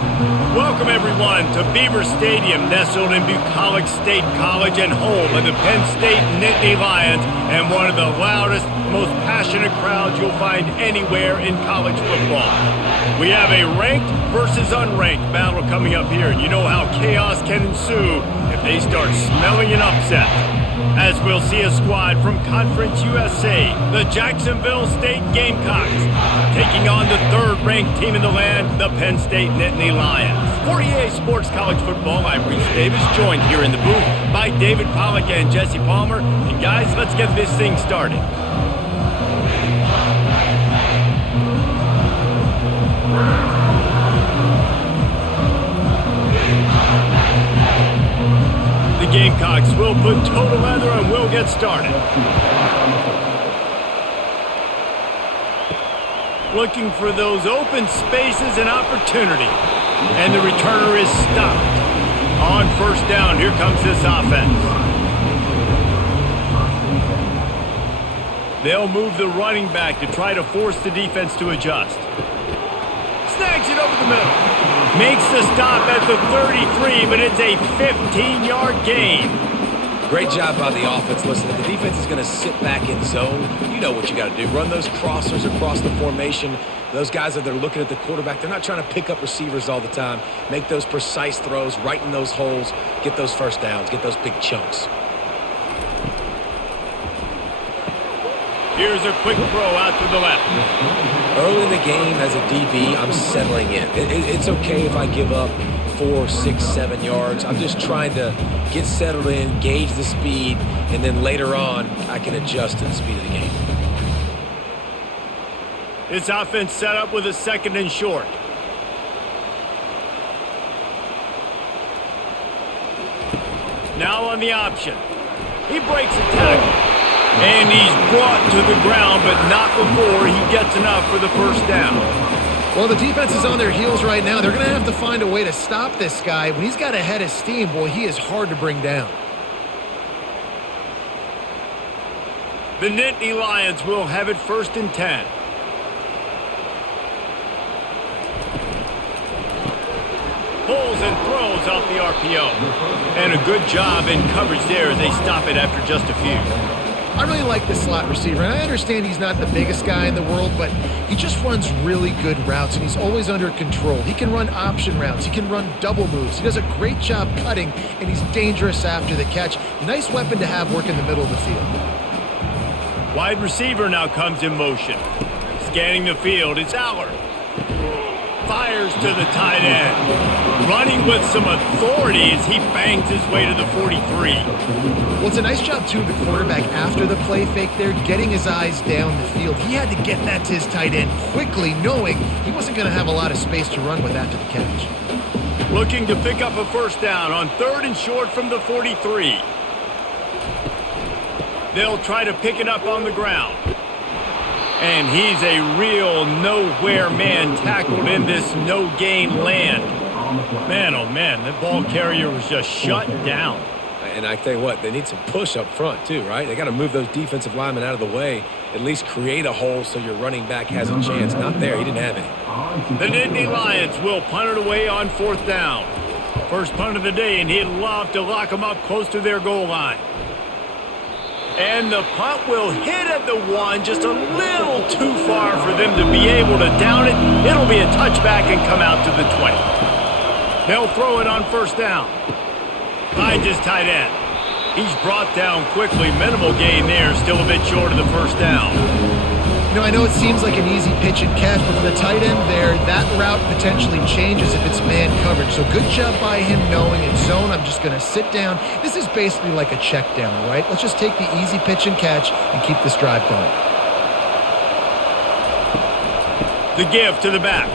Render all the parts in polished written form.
Welcome, everyone, to Beaver Stadium, nestled in Bucolic State College and home of the Penn State Nittany Lions and one of the loudest, most passionate crowds you'll find anywhere in college football. We have a ranked versus unranked battle coming up here, and you know how chaos can ensue if they start smelling an upset. As we'll see a squad from Conference USA, the Jacksonville State Gamecocks, taking on the third-ranked team in the land, the Penn State Nittany Lions. For EA Sports College Football, I'm Reese Davis, joined here in the booth by David Pollack and Jesse Palmer. And guys, let's get this thing started. The Gamecocks will put total leather and we'll get started. Looking for those open spaces and opportunity. And the returner is stopped. On first down, here comes this offense. They'll move the running back to try to force the defense to adjust. Snags it over the middle. Makes the stop at the 33, but it's a 15-yard gain. Great job by the offense. Listen, if the defense is going to sit back in zone, you know what you got to do. Run those crossers across the formation. Those guys that they're looking at the quarterback, they're not trying to pick up receivers all the time. Make those precise throws, right in those holes, get those first downs, get those big chunks. Here's a quick throw out to the left. Early in the game as a DB, I'm settling in. It's okay if I give up 4, 6, 7 yards. I'm just trying to get settled in, gauge the speed, and then later on, I can adjust to the speed of the game. This offense set up with a second and short. Now on the option. He breaks a tackle. And he's brought to the ground, but not before he gets enough for the first down. Well, the defense is on their heels right now. They're going to have to find a way to stop this guy. When he's got a head of steam, boy, he is hard to bring down. The Nittany Lions will have it 1st and 10. Pulls and throws off the RPO. And a good job in coverage there as they stop it after just a few. I really like this slot receiver, and I understand he's not the biggest guy in the world, but he just runs really good routes, and he's always under control. He can run option routes. He can run double moves. He does a great job cutting, and he's dangerous after the catch. Nice weapon to have work in the middle of the field. Wide receiver now comes in motion. Scanning the field, it's Allard. Fires to the tight end. Running with some authority as he bangs his way to the 43. Well, it's a nice job, too, of the quarterback after the play fake there, getting his eyes down the field. He had to get that to his tight end quickly, knowing he wasn't going to have a lot of space to run with after the catch. Looking to pick up a first down on 3rd and short from the 43. They'll try to pick it up on the ground. And he's a real nowhere man tackled in this no-gain land. Man, oh man, the ball carrier was just shut down. And I tell you what, they need some push up front too, right? They got to move those defensive linemen out of the way, at least create a hole so your running back has a chance. Not there, he didn't have any. The Nittany Lions will punt it away on 4th down. First punt of the day, and he'd love to lock them up close to their goal line. And the punt will hit at the 1, just a little too far for them to be able to down it. It'll be a touchback and come out to the 20. They'll throw it on 1st down. Finds his tight end. He's brought down quickly. Minimal gain there, still a bit short of the 1st down. You know, I know it seems like an easy pitch and catch, but for the tight end there, that route potentially changes if it's man coverage. So good job by him knowing it's zone. I'm just going to sit down. This is basically like a check down, right? Let's just take the easy pitch and catch and keep this drive going. The give to the back.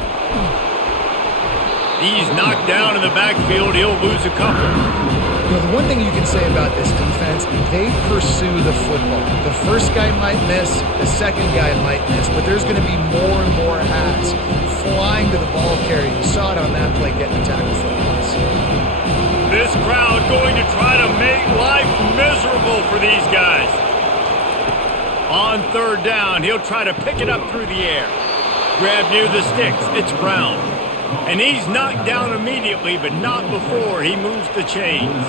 He's knocked down in the backfield. He'll lose a couple. You know, the one thing you can say about this defense, they pursue the football. The first guy might miss, the second guy might miss, but there's going to be more and more hats flying to the ball carrier. You saw it on that play getting the tackle for us. This crowd going to try to make life miserable for these guys. On 3rd down, he'll try to pick it up through the air. Grab near the sticks. It's Brown. And he's knocked down immediately, but not before he moves the chains.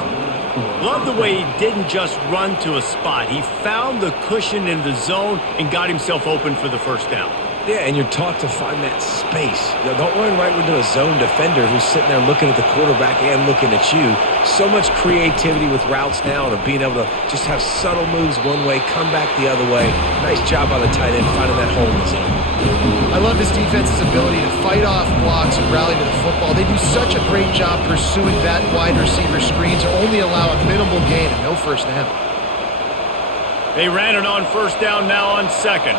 Love the way he didn't just run to a spot. He found the cushion in the zone and got himself open for the first down. Yeah, and you're taught to find that space. You know, don't run right into a zone defender who's sitting there looking at the quarterback and looking at you. So much creativity with routes now and being able to just have subtle moves one way, come back the other way. Nice job by the tight end finding that hole in the zone. I love this defense's ability to fight off blocks and rally to the football. They do such a great job pursuing that wide receiver screen to only allow a minimal gain and no first down. They ran it on first down, now on second.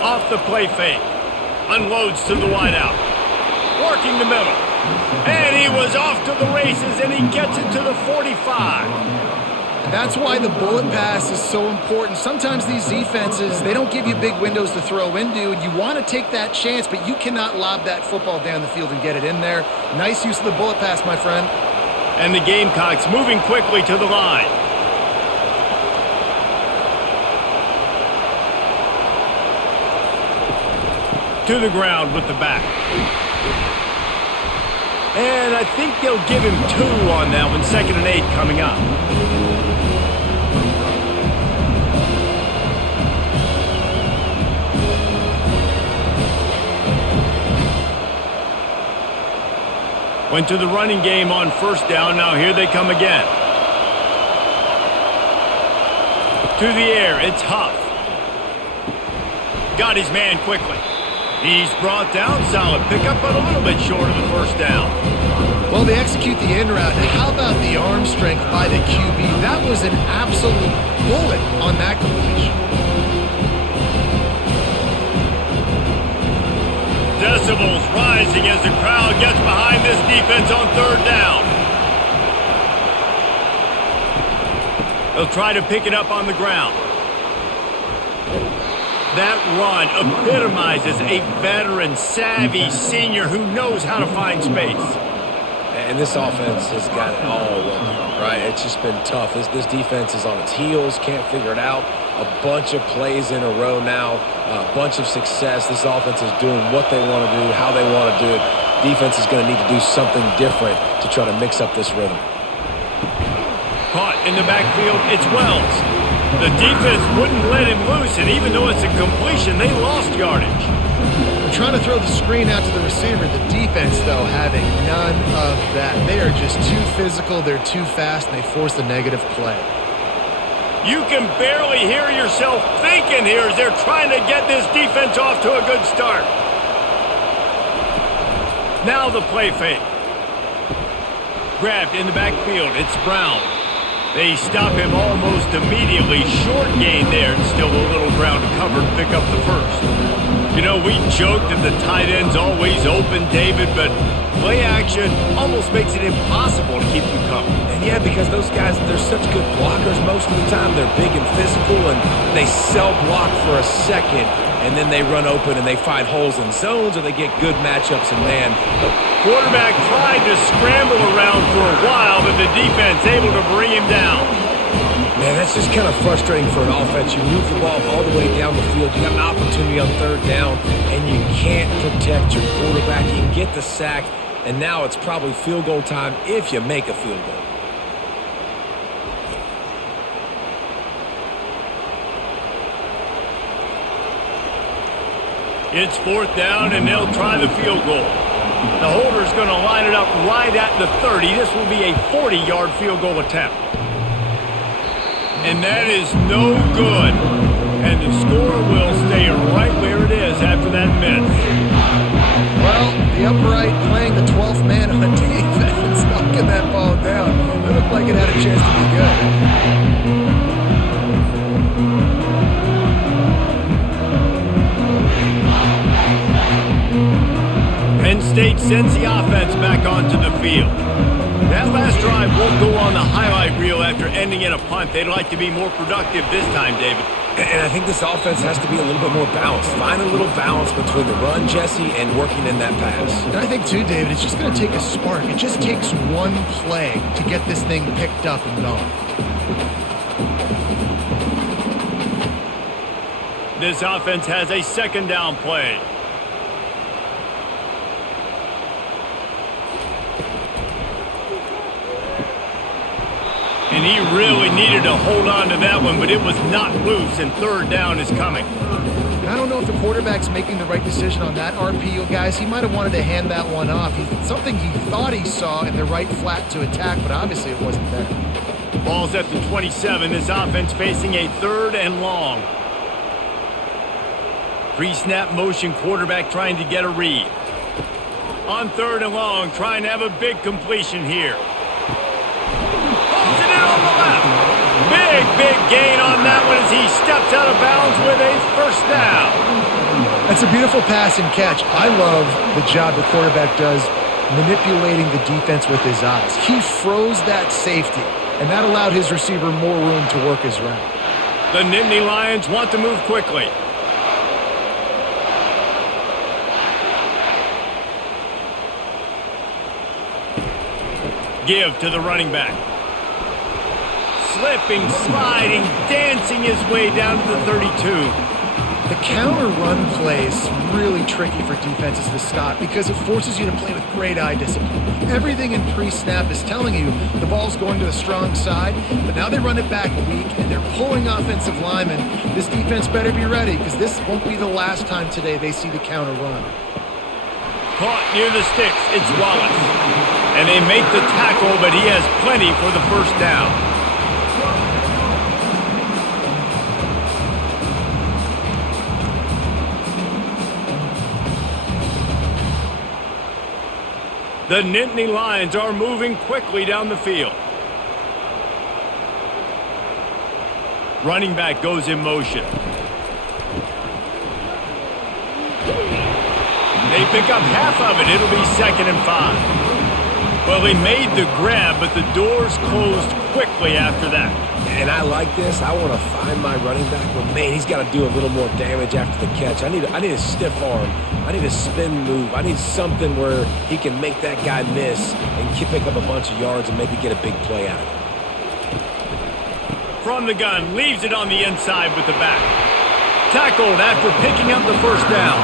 Off the play fake. Unloads to the wideout. Working the middle. And he was off to the races, and he gets it to the 45. And that's why the bullet pass is so important. Sometimes these defenses, they don't give you big windows to throw into, and you want to take that chance, but you cannot lob that football down the field and get it in there. Nice use of the bullet pass, my friend. And the Gamecocks moving quickly to the line. To the ground with the back. And I think they'll give him 2 on that one. 2nd and 8 coming up. Went to the running game on first down. Now here they come again. To the air, it's Huff. Got his man quickly. He's brought down, solid pickup, but a little bit short of the first down. Well, they execute the in route. How about the arm strength by the QB? That was an absolute bullet on that completion. Decibels rising as the crowd gets behind this defense on third down. They'll try to pick it up on the ground. That run epitomizes a veteran, savvy senior who knows how to find space. And this offense has got it all wrong, right? It's just been tough. This defense is on its heels, can't figure it out. A bunch of plays in a row now, a bunch of success. This offense is doing what they want to do, how they want to do it. Defense is going to need to do something different to try to mix up this rhythm. Caught in the backfield, it's Wells. The defense wouldn't let him loose, and even though it's a completion, they lost yardage. They're trying to throw the screen out to the receiver. The defense, though, having none of that. They are just too physical, they're too fast, and they force the negative play. You can barely hear yourself thinking here as they're trying to get this defense off to a good start. Now the play fake. Grabbed in the backfield, it's Brown. They stop him almost immediately. Short gain there, and still a little ground cover to pick up the first. You know, we joked that the tight end's always open, David, but play action almost makes it impossible to keep them covered. And yeah, because those guys, they're such good blockers most of the time. They're big and physical, and they sell block for a second, and then they run open and they find holes in zones, or they get good matchups in man. Quarterback tried to scramble around for a while, but the defense able to bring him down. Man, that's just kind of frustrating for an offense. You move the ball all the way down the field. You got an opportunity on third down, and you can't protect your quarterback. You can get the sack, and now it's probably field goal time if you make a field goal. It's fourth down, and they'll try the field goal. The holder's going to line it up right at the 30. This will be a 40-yard field goal attempt. And that is no good. And the score will stay right where it is after that miss. Well, the upright playing the 12th man on defense, knocking that ball down. It looked like it had a chance to be good. Penn State sends the offense back onto the field. That last drive won't go on the highlight reel after ending in a punt. They'd like to be more productive this time, David. And I think this offense has to be a little bit more balanced. Find a little balance between the run, Jesse, and working in that pass. And I think, too, David, it's just going to take a spark. It just takes one play to get this thing picked up and going. This offense has a second down play. And he really needed to hold on to that one, but it was not loose, and third down is coming. I don't know if the quarterback's making the right decision on that RPO, guys. He might have wanted to hand that one off. Something he thought he saw in the right flat to attack, but obviously it wasn't there. Ball's at the 27. This offense facing a third and long. Pre-snap motion, quarterback trying to get a read. On third and long, trying to have a big completion here. Pulls it in on the left. Big gain on that one as he steps out of bounds with a first down. That's a beautiful pass and catch. I love the job the quarterback does manipulating the defense with his eyes. He froze that safety, and that allowed his receiver more room to work his route. The Nittany Lions want to move quickly. Give to the running back. Slipping, sliding, dancing his way down to the 32. The counter run play is really tricky for defenses to stop because it forces you to play with great eye discipline. Everything in pre-snap is telling you the ball's going to the strong side, but now they run it back weak and they're pulling offensive linemen. This defense better be ready because this won't be the last time today they see the counter run. Caught near the sticks, it's Wallace. And they make the tackle, but he has plenty for the first down. The Nittany Lions are moving quickly down the field. Running back goes in motion. They pick up half of it. It'll be 2nd and 5. Well, he made the grab, but the doors closed quickly after that. And I like this. I want to find my running back, but man, he's got to do a little more damage after the catch. I need a stiff arm. I need a spin move. I need something where he can make that guy miss and pick up a bunch of yards and maybe get a big play out of it. From the gun, leaves it on the inside with the back. Tackled after picking up the first down.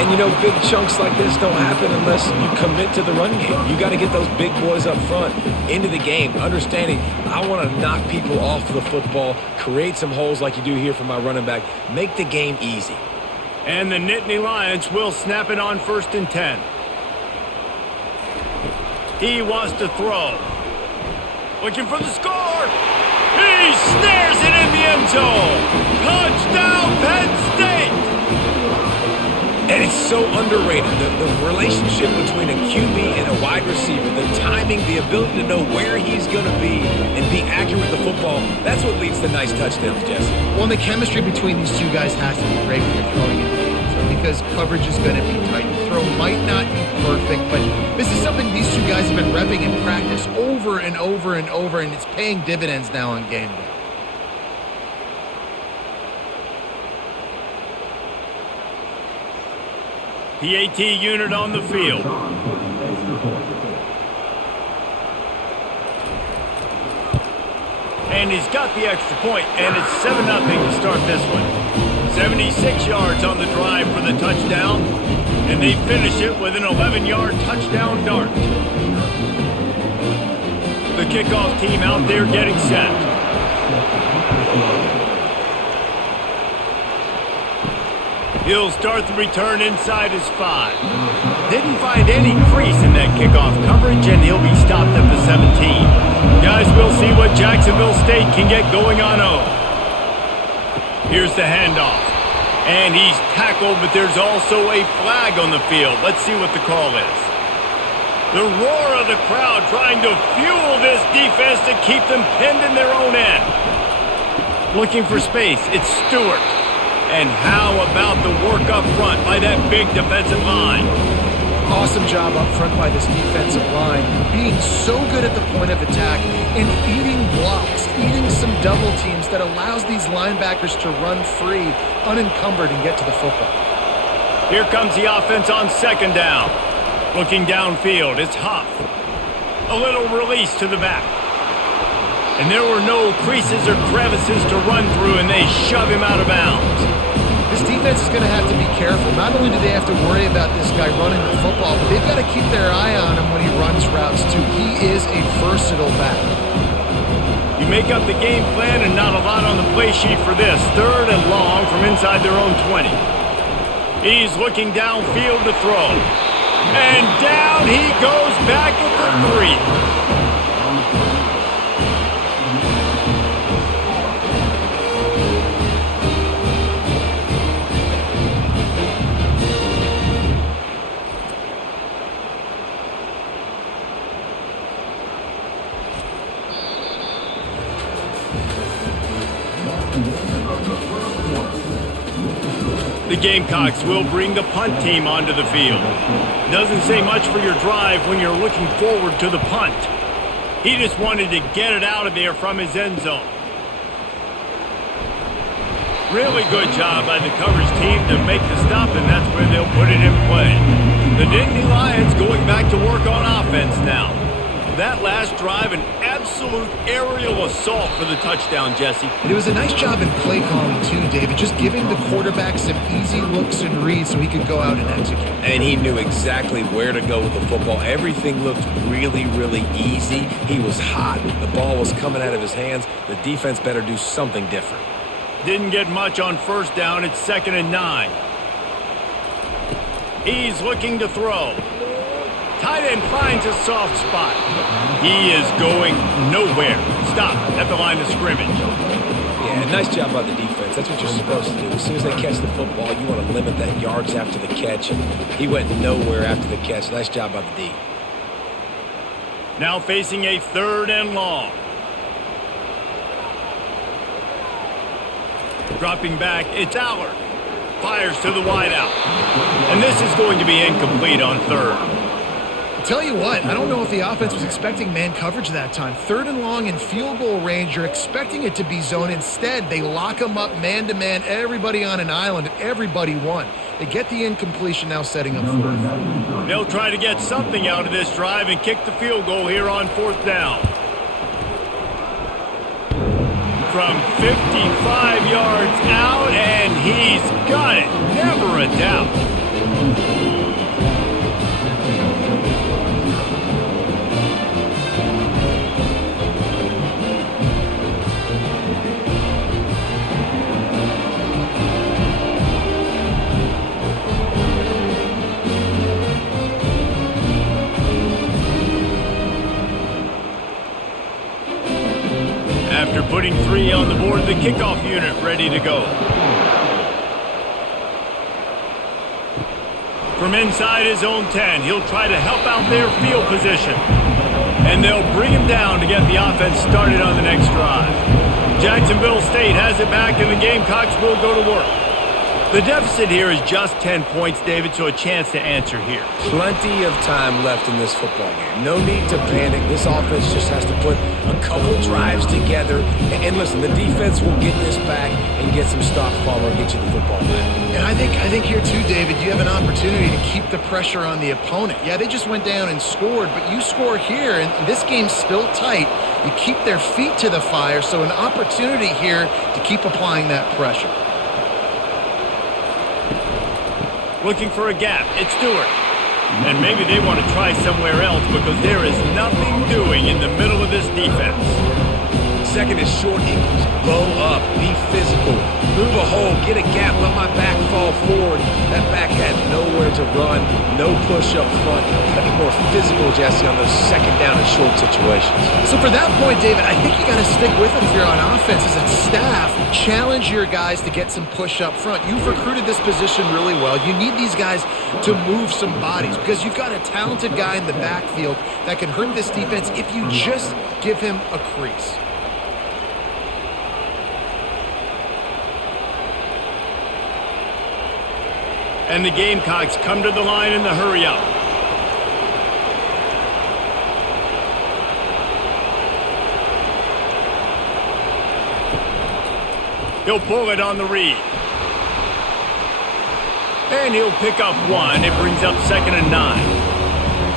And, you know, big chunks like this don't happen unless you commit to the run game. You got to get those big boys up front into the game, understanding I want to knock people off the football, create some holes like you do here for my running back, make the game easy. And the Nittany Lions will snap it on 1st and 10. He wants to throw. Looking for the score. He snares it in the end zone. Touchdown, Penn State. And it's so underrated, the relationship between a QB and a wide receiver, the timing, the ability to know where he's going to be and be accurate with the football, that's what leads to nice touchdowns, Jesse. Well, the chemistry between these two guys has to be great when you're throwing it because coverage is going to be tight. The throw might not be perfect, but this is something these two guys have been repping in practice over and over and over, and it's paying dividends now on game day. PAT unit on the field. And he's got the extra point, and it's 7-0 to start this one. 76 yards on the drive for the touchdown, and they finish it with an 11-yard touchdown dart. The kickoff team out there getting set. He'll start the return inside his 5. Didn't find any crease in that kickoff coverage, and he'll be stopped at the 17. Guys, we'll see what Jacksonville State can get going on 0. Here's the handoff. And he's tackled, but there's also a flag on the field. Let's see what the call is. The roar of the crowd trying to fuel this defense to keep them pinned in their own end. Looking for space. It's Stewart. And how about the work up front by that big defensive line? Awesome job up front by this defensive line, being so good at the point of attack and eating blocks, eating some double teams that allows these linebackers to run free, unencumbered, and get to the football. Here comes the offense on 2nd down. Looking downfield, it's Huff. A little release to the back. And there were no creases or crevices to run through, and they shove him out of bounds. This defense is going to have to be careful. Not only do they have to worry about this guy running the football, but they've got to keep their eye on him when he runs routes too. He is a versatile back. You make up the game plan and not a lot on the play sheet for this. 3rd and long from inside their own 20. He's looking downfield to throw. And down he goes back at the 3. The Gamecocks will bring the punt team onto the field. Doesn't say much for your drive when you're looking forward to the punt. He just wanted to get it out of there from his end zone. Really good job by the coverage team to make the stop, and that's where they'll put it in play. The Nittany Lions going back to work on offense now. That last drive, an absolute aerial assault for the touchdown, Jesse. And it was a nice job in play calling too, David, just giving the quarterback some easy looks and reads so he could go out and execute. And he knew exactly where to go with the football. Everything looked really, really easy. He was hot. The ball was coming out of his hands. The defense better do something different. Didn't get much on 1st down. It's 2nd and 9. He's looking to throw. Tight end finds a soft spot. He is going nowhere. Stop at the line of scrimmage. Yeah, nice job by the defense. That's what you're supposed to do. As soon as they catch the football, you want to limit that yards after the catch. And he went nowhere after the catch. Nice job by the D. Now facing a 3rd and long. Dropping back, it's Allard. Fires to the wideout. And this is going to be incomplete on 3rd. Tell you what, I don't know if the offense was expecting man coverage that time. 3rd and long in field goal range, you're expecting it to be zone. Instead, they lock them up man-to-man, everybody on an island, and everybody won. They get the incompletion now setting up 4th. They'll try to get something out of this drive and kick the field goal here on 4th down. From 55 yards out, and he's got it. Never a doubt. After putting 3 on the board, the kickoff unit ready to go. From inside his own 10, he'll try to help out their field position. And they'll bring him down to get the offense started on the next drive. Jacksonville State has it back, and the Gamecocks will go to work. The deficit here is just 10 points, David, so a chance to answer here. Plenty of time left in this football game. No need to panic. This offense just has to put a couple drives together. And listen, the defense will get this back and get some stop follow and get you the football back. And I think here too, David, you have an opportunity to keep the pressure on the opponent. Yeah, they just went down and scored, but you score here, and this game's still tight. You keep their feet to the fire, so an opportunity here to keep applying that pressure. Looking for a gap. It's Stewart. And maybe they want to try somewhere else because there is nothing doing in the middle of this defense. 2nd is short equals. Bow up. Be physical. Move a hole. Get a gap. Let my back fall forward. That back had nowhere to run. No push up front. Got to be more physical, Jesse, on those 2nd down and short situations. So for that point, David, I think you got to stick with it if you're on offense as a staff. Challenge your guys to get some push up front. You've recruited this position really well. You need these guys to move some bodies because you've got a talented guy in the backfield that can hurt this defense if you just give him a crease. And the Gamecocks come to the line in the hurry up. He'll pull it on the read. And he'll pick up 1. It brings up 2nd and 9.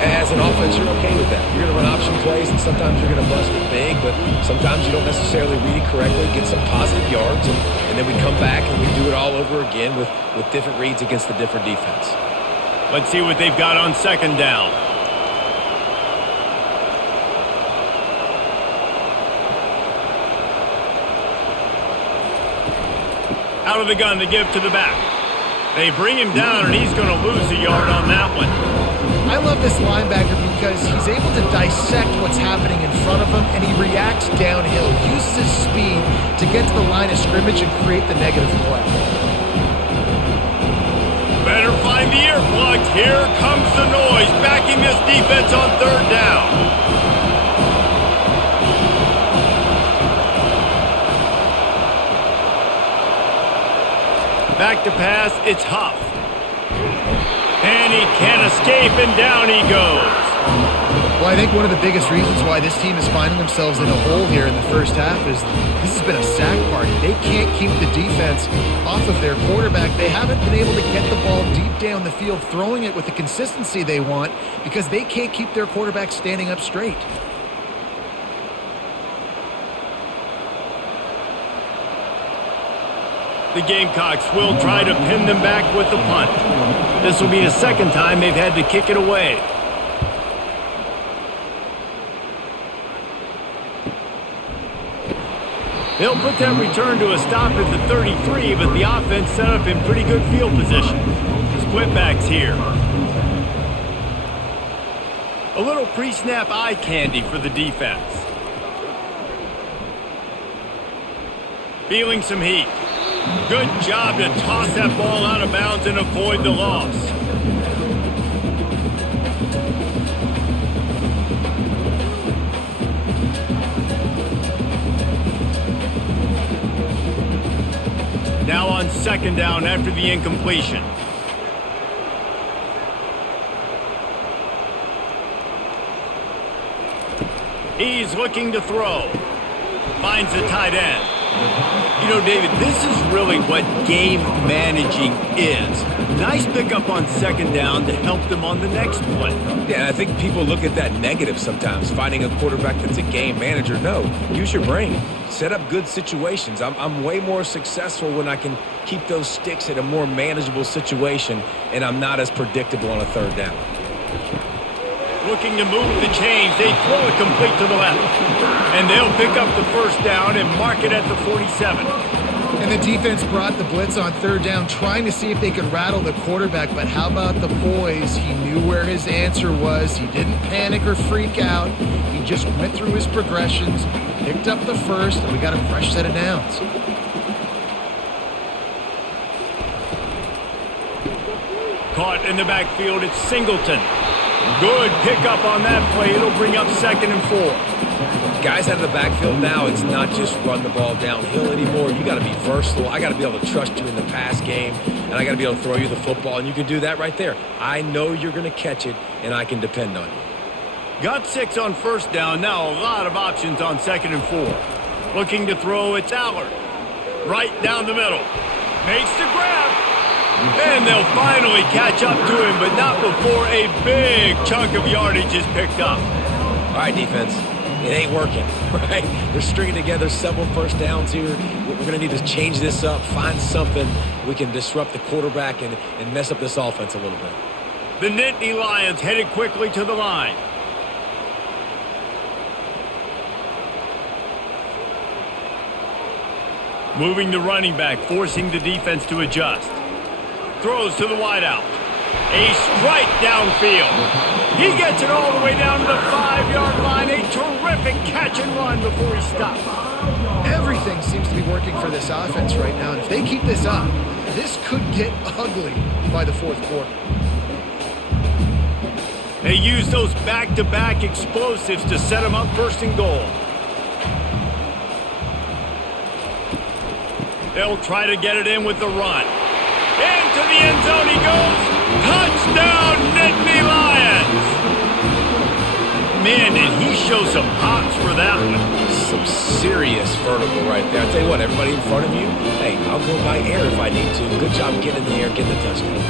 As an offense, you're okay with that. You're going to run option plays, and sometimes you're going to bust it big, but sometimes you don't necessarily read it correctly, get some positive yards, and then we come back and we do it all over again with different reads against the different defense. Let's see what they've got on second down. Out of the gun to give to the back. They bring him down, and he's going to lose a yard on that one. I love this linebacker because he's able to dissect what's happening in front of him, and he reacts downhill, uses his speed to get to the line of scrimmage and create the negative play. Better find the earplugs. Here comes the noise, backing this defense on third down. Back to pass, it's Huff. And he can't escape, and down he goes. Well, I think one of the biggest reasons why this team is finding themselves in a hole here in the first half is this has been a sack party. They can't keep the defense off of their quarterback. They haven't been able to get the ball deep down the field, throwing it with the consistency they want because they can't keep their quarterback standing up straight. The Gamecocks will try to pin them back with the punt. This will be the second time they've had to kick it away. They'll put that return to a stop at the 33, but the offense set up in pretty good field position. Split backs here. A little pre-snap eye candy for the defense. Feeling some heat. Good job to toss that ball out of bounds and avoid the loss. Now on second down after the incompletion. He's looking to throw. Finds the tight end. You know, David, this is really what game managing is. Nice pickup on second down to help them on the next play. Yeah, I think people look at that negative sometimes, finding a quarterback that's a game manager. No, use your brain. Set up good situations. I'm way more successful when I can keep those sticks at a more manageable situation, and I'm not as predictable on a third down. Looking to move the chains. They throw it complete to the left. And they'll pick up the first down and mark it at the 47. And the defense brought the blitz on third down, trying to see if they could rattle the quarterback. But how about the poise? He knew where his answer was. He didn't panic or freak out. He just went through his progressions, picked up the first, and we got a fresh set of downs. Caught in the backfield, it's Singleton. Good pickup on that play. It'll bring up 2nd and 4. Guys out of the backfield now, it's not just run the ball downhill anymore. You got to be versatile. I got to be able to trust you in the pass game, and I got to be able to throw you the football, and you can do that right there. I know you're going to catch it, and I can depend on you. Got 6 on first down. Now a lot of options on 2nd and 4. Looking to throw, it's Allard. Right down the middle. Makes the grab. And they'll finally catch up to him, but not before a big chunk of yardage is picked up. All right, defense. It ain't working, right? They're stringing together several first downs here. We're going to need to change this up, find something we can disrupt the quarterback and mess up this offense a little bit. The Nittany Lions headed quickly to the line. Moving the running back, forcing the defense to adjust. Throws to the wideout. A strike downfield. He gets it all the way down to the 5-yard line. A terrific catch and run before he stops. Everything seems to be working for this offense right now. And if they keep this up, this could get ugly by the fourth quarter. They use those back-to-back explosives to set them up 1st and goal. They'll try to get it in with the run. Into the end zone he goes. Touchdown, Nittany Lions! Man, did he show some hops for that one. Some serious vertical right there. I'll tell you what, everybody in front of you, hey, I'll go by air if I need to. Good job getting in the air, getting the touchdown.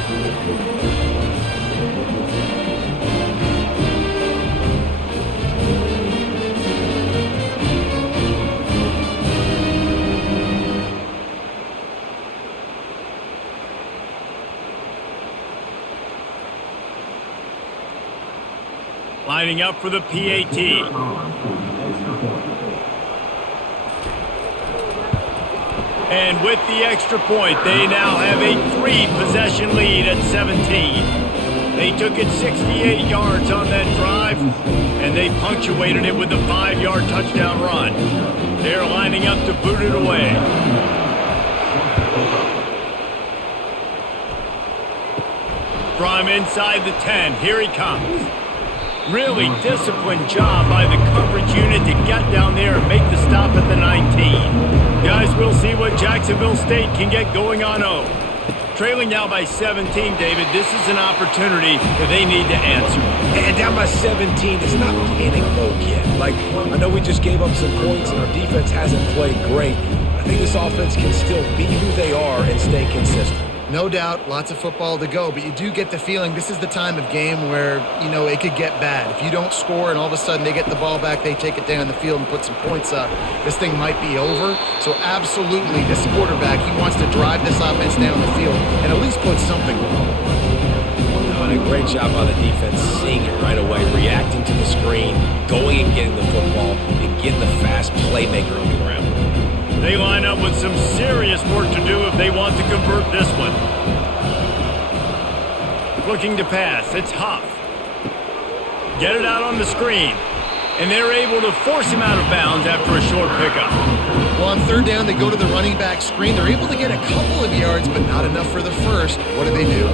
Lining up for the PAT. And with the extra point, they now have a 3-possession lead at 17. They took it 68 yards on that drive, and they punctuated it with a 5-yard touchdown run. They're lining up to boot it away. From inside the 10, here he comes. Really disciplined job by the coverage unit to get down there and make the stop at the 19. Guys, we'll see what Jacksonville State can get going on 0. Trailing now by 17, David, this is an opportunity that they need to answer. And down by 17, it's not panic mode yet. Like, I know we just gave up some points and our defense hasn't played great. I think this offense can still be who they are and stay consistent. No doubt, lots of football to go, but you do get the feeling this is the time of game where, it could get bad. If you don't score and all of a sudden they get the ball back, they take it down the field and put some points up, this thing might be over. So absolutely, this quarterback, he wants to drive this offense down the field and at least put something on. A great job by the defense, seeing it right away, reacting to the screen, going and getting the football, and getting the fast playmaker on the ground. They line up with some serious work to do if they want to convert this one. Looking to pass, it's Huff. Get it out on the screen. And they're able to force him out of bounds after a short pickup. Well, on third down, they go to the running back screen. They're able to get a couple of yards, but not enough for the first. What do they do?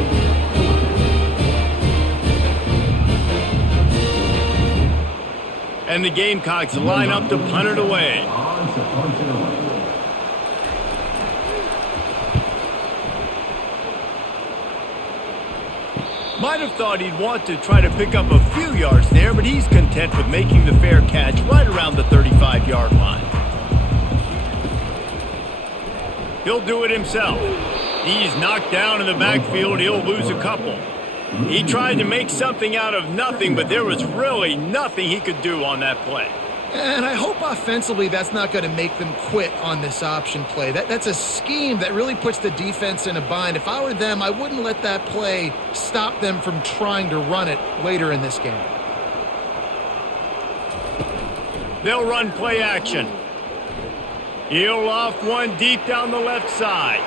And the Gamecocks line up to punt it away. Might have thought he'd want to try to pick up a few yards there, but he's content with making the fair catch right around the 35-yard line. He'll do it himself. He's knocked down in the backfield. He'll lose a couple. He tried to make something out of nothing, but there was really nothing he could do on that play. And I hope offensively that's not going to make them quit on this option play. That's a scheme that really puts the defense in a bind. If I were them, I wouldn't let that play stop them from trying to run it later in this game. They'll run play action. He'll loft one deep down the left side.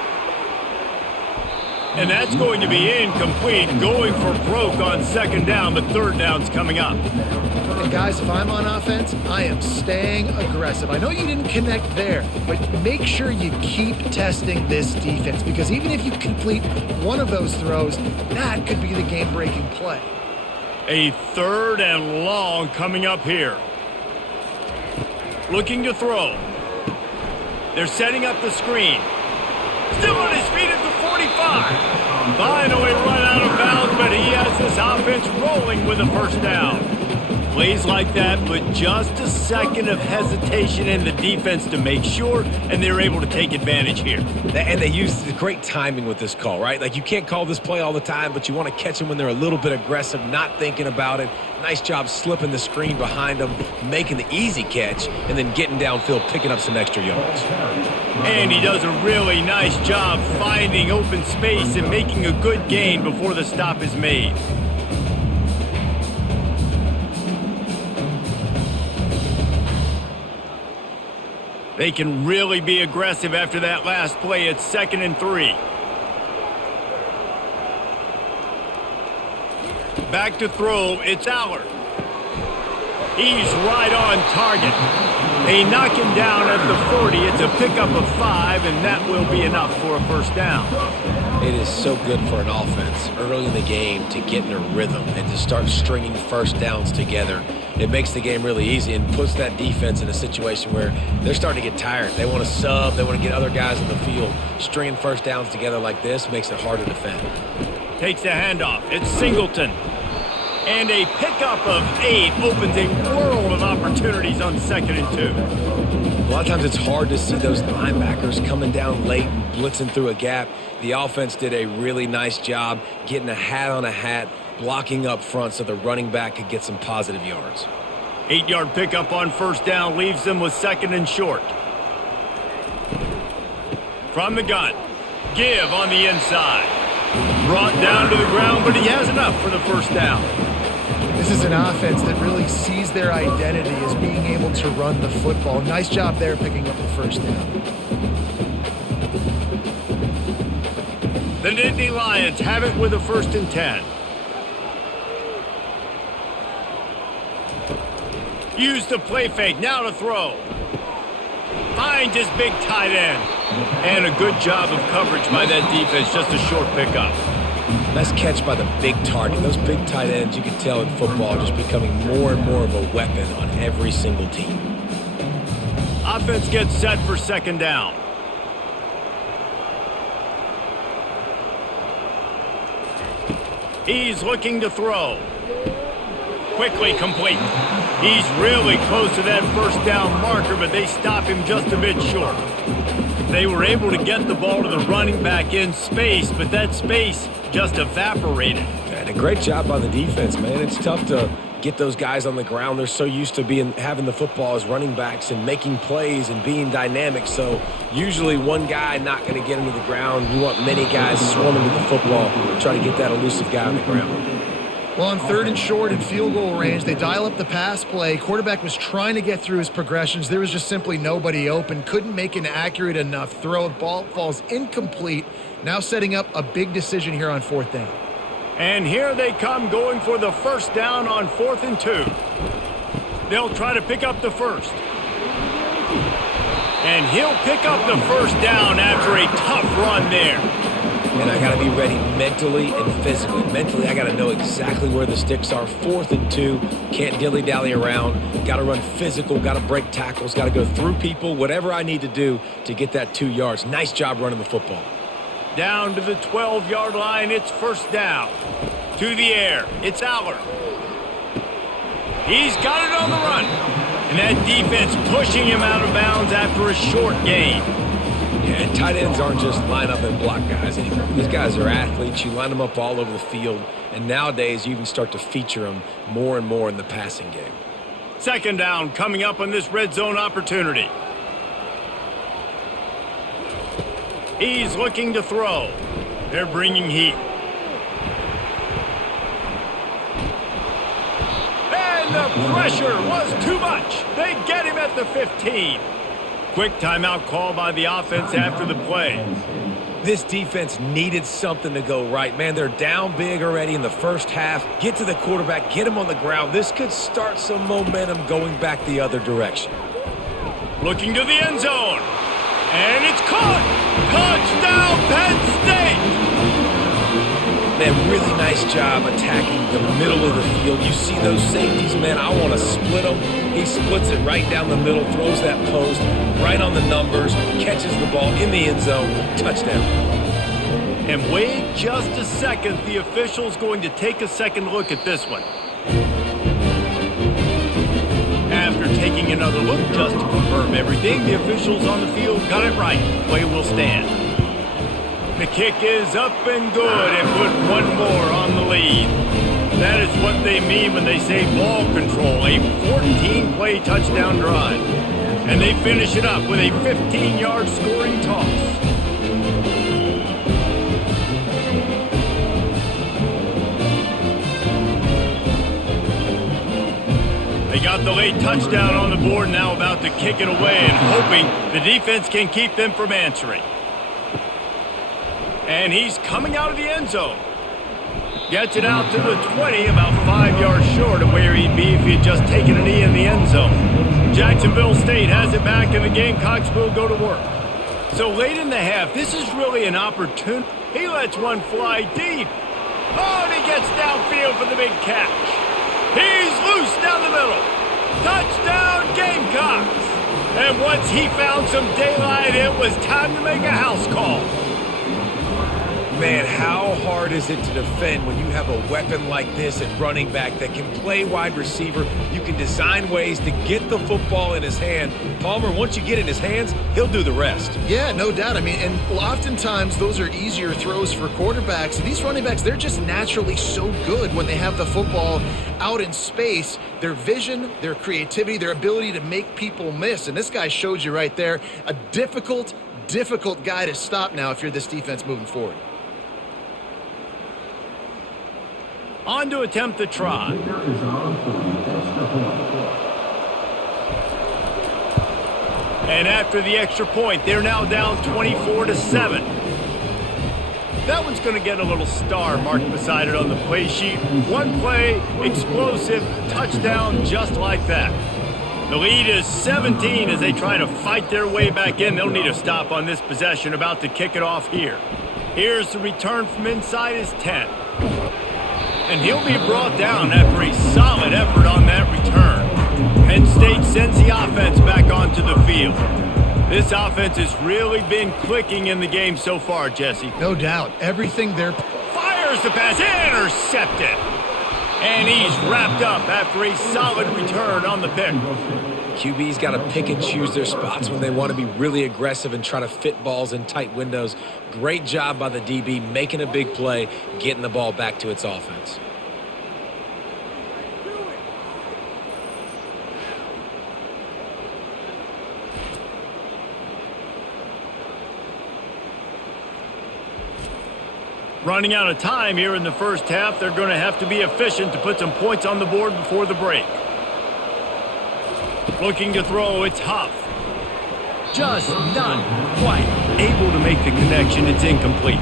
And that's going to be incomplete, going for broke on second down, but third down's coming up. And guys, if I'm on offense, I am staying aggressive. I know you didn't connect there, but make sure you keep testing this defense, because even if you complete one of those throws, that could be the game-breaking play. A third and long coming up here. Looking to throw. They're setting up the screen. Still on his feet at the 45. Finally run out of bounds, but he has this offense rolling with a first down. Plays like that, but just a second of hesitation in the defense to make sure, and they're able to take advantage here. And they use great timing with this call, right? Like, you can't call this play all the time, but you want to catch them when they're a little bit aggressive, not thinking about it. Nice job slipping the screen behind them, making the easy catch, and then getting downfield, picking up some extra yards. And he does a really nice job finding open space and making a good gain before the stop is made. They can really be aggressive after that last play. It's 2nd and 3. Back to throw, it's Allard. He's right on target. They knock him down at the 40. It's a pickup of 5, and that will be enough for a first down. It is so good for an offense early in the game to get in a rhythm and to start stringing first downs together. It makes the game really easy and puts that defense in a situation where they're starting to get tired. They want to sub. They want to get other guys in the field. Stringing first downs together like this makes it hard to defend. Takes the handoff. It's Singleton. And a pickup of 8 opens a world of opportunities on 2nd and 2. A lot of times it's hard to see those linebackers coming down late and blitzing through a gap. The offense did a really nice job getting a hat on a hat, blocking up front so the running back could get some positive yards. 8-yard pickup on first down leaves them with 2nd and short. From the gun, Give on the inside. Brought down to the ground, but he has enough for the first down. This is an offense that really sees their identity as being able to run the football. Nice job there picking up the first down. The Nittany Lions have it with a 1st and 10. Use the play fake, now to throw. Finds his big tight end. And a good job of coverage by that defense, just a short pickup. Nice catch by the big target. Those big tight ends, you can tell in football, just becoming more and more of a weapon on every single team. Offense gets set for 2nd down. He's looking to throw. Quickly complete. He's really close to that 1st down marker, but they stop him just a bit short. They were able to get the ball to the running back in space, but that space just evaporated. And a great job by the defense, man. It's tough to get those guys on the ground. They're so used to having the football as running backs and making plays and being dynamic. So usually one guy not going to get into the ground. You want many guys swarming to the football, try to get that elusive guy on the ground. Well, on 3rd and short and field goal range, they dial up the pass play. Quarterback was trying to get through his progressions. There was just simply nobody open. Couldn't make an accurate enough throw. Ball falls incomplete. Now setting up a big decision here on 4th down. And here they come, going for the 1st down on 4th and 2. They'll try to pick up the 1st. And he'll pick up the 1st down after a tough run there. And I got to be ready mentally and physically. Mentally, I got to know exactly where the sticks are. 4th and 2, can't dilly-dally around. Got to run physical, got to break tackles, got to go through people, whatever I need to do to get that 2 yards. Nice job running the football. Down to the 12-yard line, it's 1st down. To the air, it's Aller. He's got it on the run. And that defense pushing him out of bounds after a short gain. Yeah, and tight ends aren't just line up and block guys anymore. These guys are athletes. You line them up all over the field. And nowadays, you even start to feature them more and more in the passing game. 2nd down coming up on this red zone opportunity. He's looking to throw. They're bringing heat. And the pressure was too much. They get him at the 15. Quick timeout call by the offense after the play. This defense needed something to go right. Man, they're down big already in the 1st half. Get to the quarterback, get him on the ground. This could start some momentum going back the other direction. Looking to the end zone. And it's caught. Touchdown, Penn State. Man, really nice job attacking the middle of the field. You see those safeties, man, I want to split them. He splits it right down the middle, throws that post, right on the numbers, catches the ball in the end zone, touchdown. And wait just a second, the official's going to take a second look at this one. After taking another look just to confirm everything, the officials on the field got it right. Play will stand. The kick is up and good and put one more on the lead. That is what they mean when they say ball control, a 14-play touchdown drive. And they finish it up with a 15-yard scoring toss. They got the late touchdown on the board, now about to kick it away and hoping the defense can keep them from answering. And he's coming out of the end zone. Gets it out to the 20, about 5 yards short of where he'd be if he had just taken a knee in the end zone. Jacksonville State has it back, and the Gamecocks will go to work. So late in the half, this is really an opportunity. He lets one fly deep. Oh, and he gets downfield for the big catch. He's loose down the middle. Touchdown, Gamecocks. And once he found some daylight, it was time to make a house call. Man, how hard is it to defend when you have a weapon like this at running back that can play wide receiver? You can design ways to get the football in his hand. Palmer, once you get it in his hands, he'll do the rest. Yeah, no doubt. I mean, and oftentimes those are easier throws for quarterbacks. And these running backs, they're just naturally so good when they have the football out in space. Their vision, their creativity, their ability to make people miss. And this guy showed you right there, a difficult guy to stop now if you're this defense moving forward. On to attempt the try. And after the extra point, they're now down 24-7. That one's going to get a little star marked beside it on the play sheet. One play, explosive, touchdown just like that. The lead is 17 as they try to fight their way back in. They'll need a stop on this possession, about to kick it off here. Here's the return from inside his 10. And he'll be brought down after a solid effort on that return. Penn State sends the offense back onto the field. This offense has really been clicking in the game so far, Jesse. No doubt. Everything there. Fires the pass, intercepted. And he's wrapped up after a solid return on the pick. QB's got to pick and choose their spots when they want to be really aggressive and try to fit balls in tight windows. Great job by the DB making a big play, getting the ball back to its offense. Running out of time here in the first half, they're going to have to be efficient to put some points on the board before the break. Looking to throw, it's Huff. Just not quite able to make the connection. It's incomplete.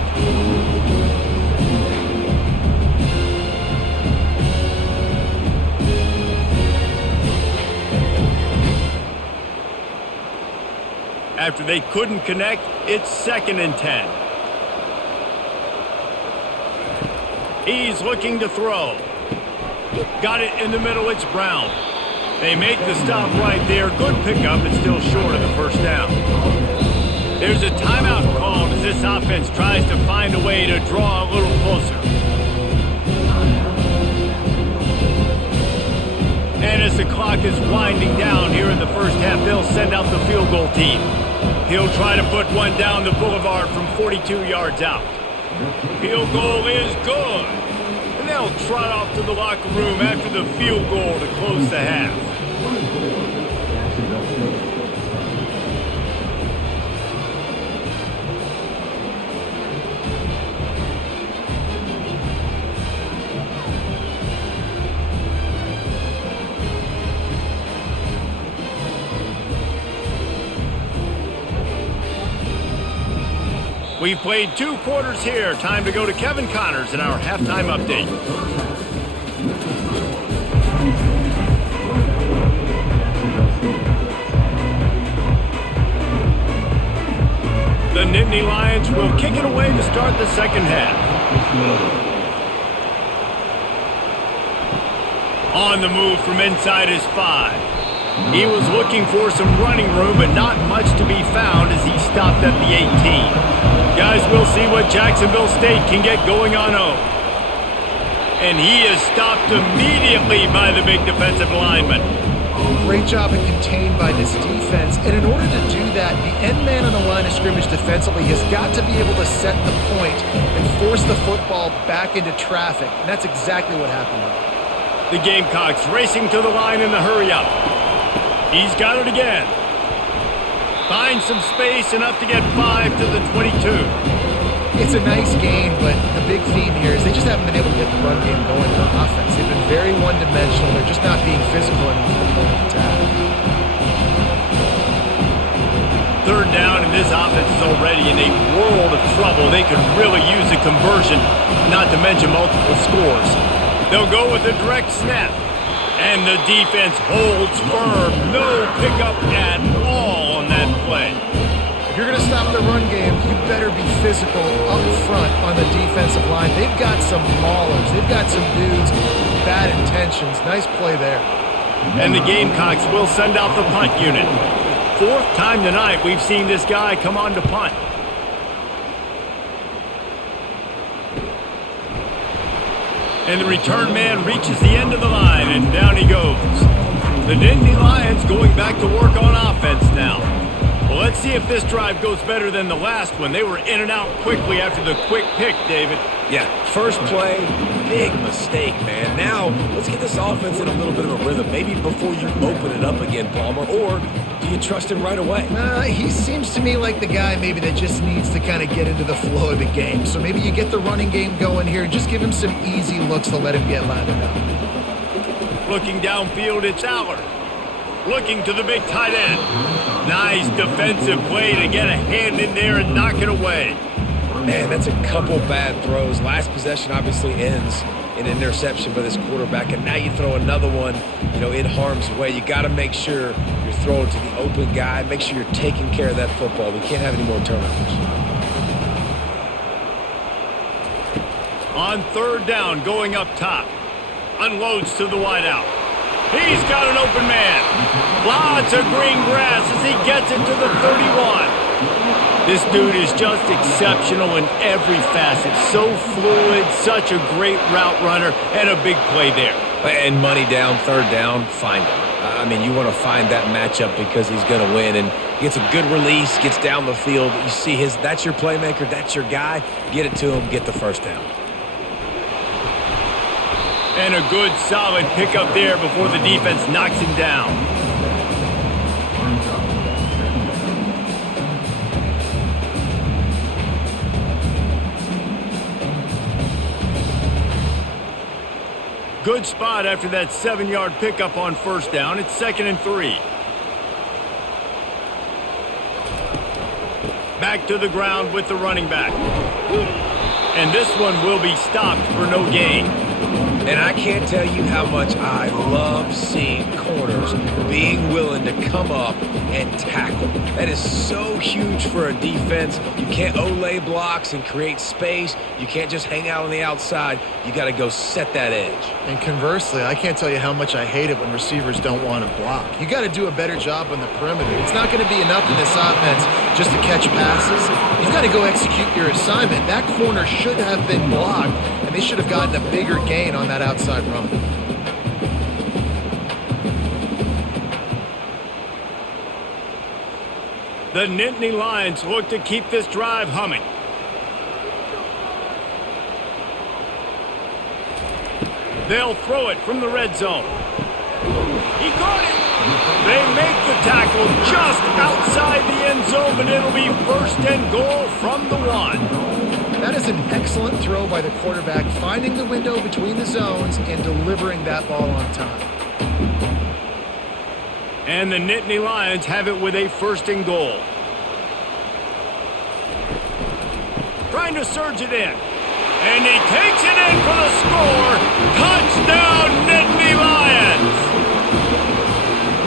After they couldn't connect, it's 2nd and 10. He's looking to throw. Got it in the middle, it's Brown. They make the stop right there. Good pickup, but still short of the first down. There's a timeout called as this offense tries to find a way to draw a little closer. And as the clock is winding down here in the first half, they'll send out the field goal team. He'll try to put one down the boulevard from 42 yards out. Field goal is good. And they'll trot off to the locker room after the field goal to close the half. We've played 2 quarters here. Time to go to Kevin Connors in our halftime update. The Nittany Lions will kick it away to start the second half. On the move from inside his 5. He was looking for some running room, but not much to be found as he stopped at the 18. Guys, we'll see what Jacksonville State can get going on 0. And he is stopped immediately by the big defensive lineman. Great job and contained by this defense. And in order to do that, the end man on the line of scrimmage defensively has got to be able to set the point and force the football back into traffic. And that's exactly what happened there. The Gamecocks racing to the line in the hurry-up. He's got it again. Finds some space, enough to get 5 to the 22. It's a nice game, but the big theme here is they just haven't been able to get the run game going on offense. They've been very one-dimensional. They're just not being physical enough at the point of attack. 3rd down, and this offense is already in a world of trouble. They could really use a conversion, not to mention multiple scores. They'll go with a direct snap. And the defense holds firm. No pickup at all on that play. If you're going to stop the run game, you better be physical up front on the defensive line. They've got some maulers. They've got some dudes with bad intentions. Nice play there. And the Gamecocks will send out the punt unit. 4th time tonight we've seen this guy come on to punt. And the return man reaches the end of the line, and down he goes. The Nittany Lions going back to work on offense now. Well, let's see if this drive goes better than the last one. They were in and out quickly after the quick pick, David. Yeah, first play, big mistake, man. Now, let's get this offense in a little bit of a rhythm. Maybe before you open it up again, Palmer, or do you trust him right away? He seems to me like the guy maybe that just needs to kind of get into the flow of the game. So maybe you get the running game going here and just give him some easy looks to let him get lathered up. Looking downfield, it's Aller. Looking to the big tight end. Nice defensive play to get a hand in there and knock it away. Man, that's a couple bad throws. Last possession obviously ends in an interception by this quarterback, and now you throw another one, in harm's way. You got to make sure you're throwing to the open guy. Make sure you're taking care of that football. We can't have any more turnovers. On third down, going up top. Unloads to the wideout. He's got an open man. Lots of green grass as he gets it to the 31. This dude is just exceptional in every facet. So fluid, such a great route runner, and a big play there. And money down, third down, find him. I mean, you want to find that matchup because he's going to win. And he gets a good release, gets down the field. You see that's your playmaker, that's your guy. Get it to him, get the first down. And a good, solid pickup there before the defense knocks him down. Good spot after that 7-yard pickup on first down. It's 2nd and 3. Back to the ground with the running back. And this one will be stopped for no gain. And I can't tell you how much I love seeing corners being willing to come up and tackle. That is so huge for a defense. You can't Olay blocks and create space. You can't just hang out on the outside. You got to go set that edge. And conversely, I can't tell you how much I hate it when receivers don't want to block. You got to do a better job on the perimeter. It's not going to be enough in this offense just to catch passes. You've got to go execute your assignment. That corner should have been blocked, and they should have gotten a bigger gain on that outside run. The Nittany Lions look to keep this drive humming. They'll throw it from the red zone. He caught it. They make the tackle just outside the end zone, but it'll be 1st and goal from the 1. That is an excellent throw by the quarterback, finding the window between the zones and delivering that ball on time. And the Nittany Lions have it with a 1st and goal. Trying to surge it in. And he takes it in for the score. Touchdown, Nittany Lions!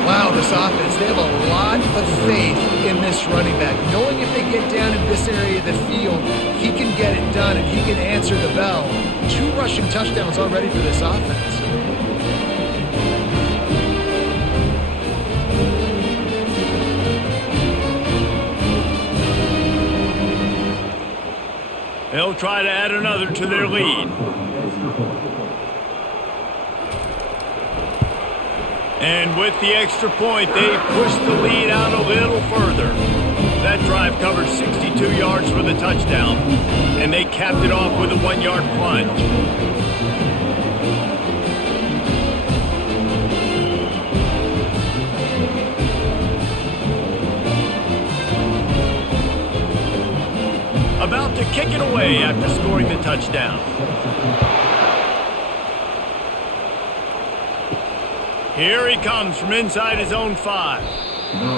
Wow, this offense, they have a lot of faith in this running back. Knowing if they get down in this area of the field, he can get it done and he can answer the bell. 2 rushing touchdowns already for this offense. They'll try to add another to their lead. And with the extra point, they push the lead out a little further. That drive covered 62 yards for the touchdown, and they capped it off with a 1-yard plunge. About to kick it away after scoring the touchdown. Here he comes from inside his own 5.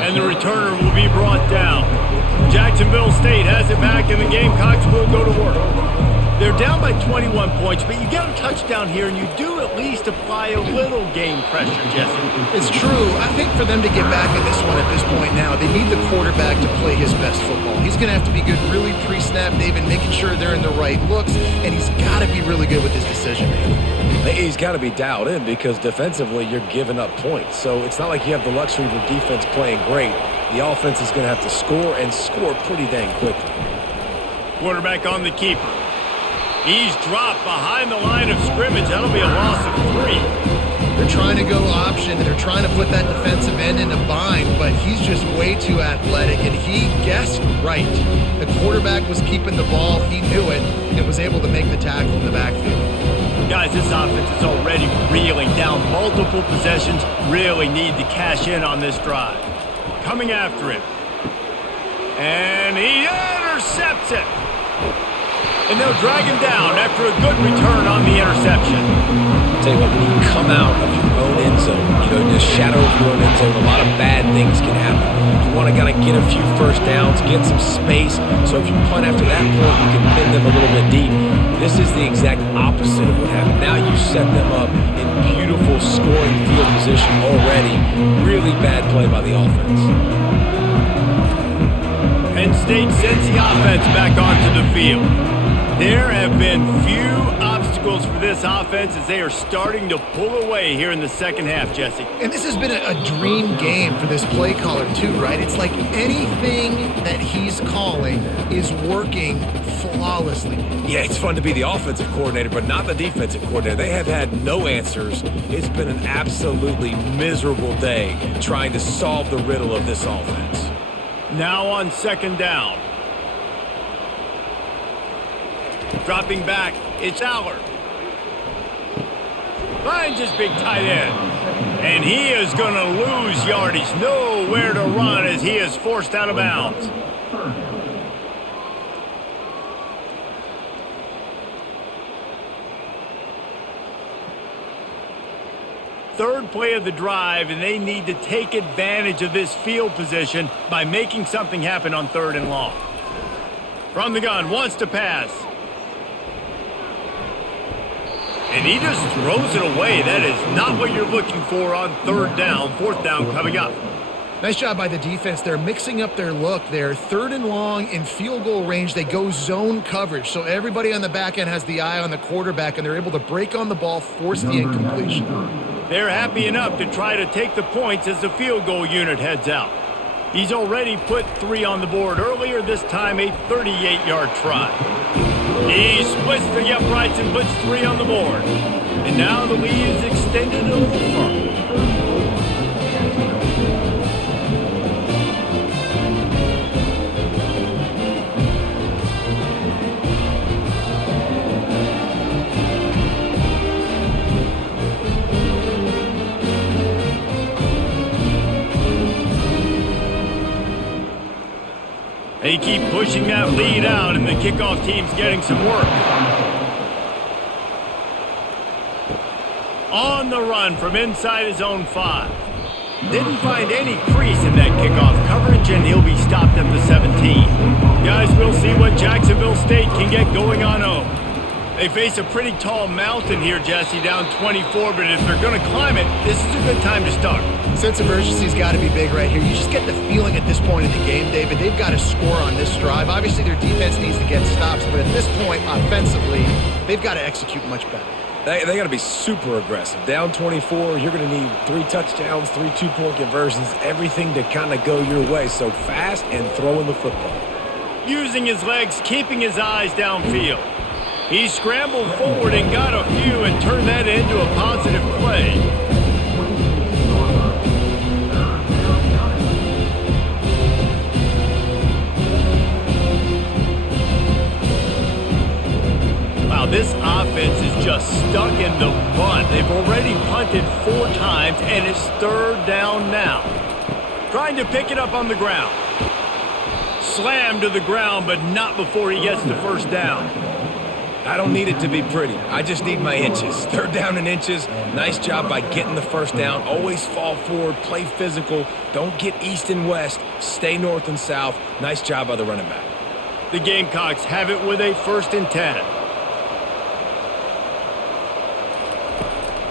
And the returner will be brought down. Jacksonville State has it back, and the Gamecocks will go to work. They're down by 21 points, but you get a touchdown here, and you do at least apply a little game pressure, Jesse. It's true. I think for them to get back in this one at this point now, they need the quarterback to play his best football. He's going to have to be good really pre-snap, David, making sure they're in the right looks, and he's got to be really good with his decision-making. He's got to be dialed in because defensively you're giving up points. So it's not like you have the luxury of the defense playing great. The offense is going to have to score and score pretty dang quickly. Quarterback on the keeper. He's dropped behind the line of scrimmage. That'll be a loss of 3. They're trying to go option, and they're trying to put that defensive end in a bind, but he's just way too athletic, and he guessed right. The quarterback was keeping the ball. He knew it and was able to make the tackle in the backfield. Guys, this offense is already reeling down multiple possessions. Really need to cash in on this drive. Coming after him. And he intercepts it. And they'll drag him down after a good return on the interception. Tell you what, when you come out of your own end zone, the shadow of your own end zone, a lot of bad things can happen. You want to kind of get a few first downs, get some space, so if you punt after that point, you can pin them a little bit deep. This is the exact opposite of what happened. Now you set them up in beautiful scoring field position already. Really bad play by the offense. Penn State sends the offense back onto the field. There have been few obstacles for this offense as they are starting to pull away here in the second half, Jesse. And this has been a dream game for this play caller too, right? It's like anything that he's calling is working flawlessly. Yeah, it's fun to be the offensive coordinator, but not the defensive coordinator. They have had no answers. It's been an absolutely miserable day trying to solve the riddle of this offense. Now on second down. Dropping back, it's Allard. Finds his big tight end. And he is going to lose yardage. Nowhere to run as he is forced out of bounds. Third play of the drive, and they need to take advantage of this field position by making something happen on 3rd and long. From the gun, wants to pass. And he just throws it away. That is not what you're looking for on 3rd down. 4th down coming up. Nice job by the defense. They're mixing up their look. They're 3rd and long in field goal range. They go zone coverage. So everybody on the back end has the eye on the quarterback, and they're able to break on the ball, force the incompletion. They're happy enough to try to take the points as the field goal unit heads out. He's already put 3 on the board earlier, this time a 38-yard try. He splits the uprights and puts 3 on the board. And now the lead is extended a little further. They keep pushing that lead out, and the kickoff team's getting some work. On the run from inside his own 5. Didn't find any crease in that kickoff coverage, and he'll be stopped at the 17. Guys, we'll see what Jacksonville State can get going on home. They face a pretty tall mountain here, Jesse, down 24, but if they're going to climb it, this is a good time to start. Sense of urgency's got to be big right here. You just get the feeling at this point in the game, David, they've got to score on this drive. Obviously, their defense needs to get stops, but at this point, offensively, they've got to execute much better. They got to be super aggressive. Down 24, you're going to need 3 touchdowns, 3 two-point conversions, everything to kind of go your way. So fast and throwing the football. Using his legs, keeping his eyes downfield. He scrambled forward and got a few and turned that into a positive play. Wow, this offense is just stuck in the mud. They've already punted 4 times, and it's 3rd down now. Trying to pick it up on the ground. Slammed to the ground, but not before he gets the 1st down. I don't need it to be pretty. I just need my inches. 3rd down and inches. Nice job by getting the 1st down. Always fall forward, play physical. Don't get east and west. Stay north and south. Nice job by the running back. The Gamecocks have it with a 1st and 10.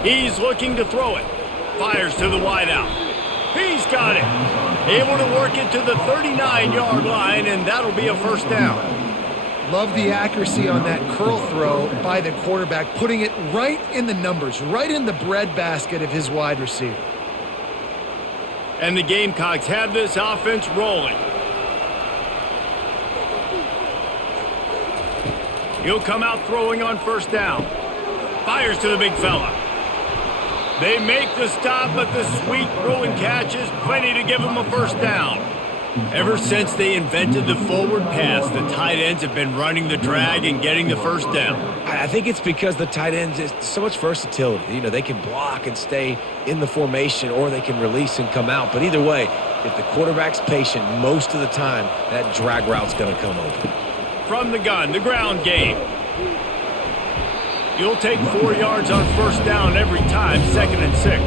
He's looking to throw it. Fires to the wideout. He's got it. Able to work it to the 39-yard line, and that'll be a 1st down. Love the accuracy on that curl throw by the quarterback, putting it right in the numbers, right in the breadbasket of his wide receiver. And the Gamecocks have this offense rolling. He'll come out throwing on 1st down. Fires to the big fella. They make the stop, but the sweet throwing catch is plenty to give them a first down. Ever since they invented the forward pass, the tight ends have been running the drag and getting the first down. I think it's because the tight ends is so much versatility. You know, they can block and stay in the formation, or they can release and come out. But either way, if the quarterback's patient most of the time, that drag route's going to come open. From the gun, the ground game. You'll take 4 yards on first down every time, 2nd and 6.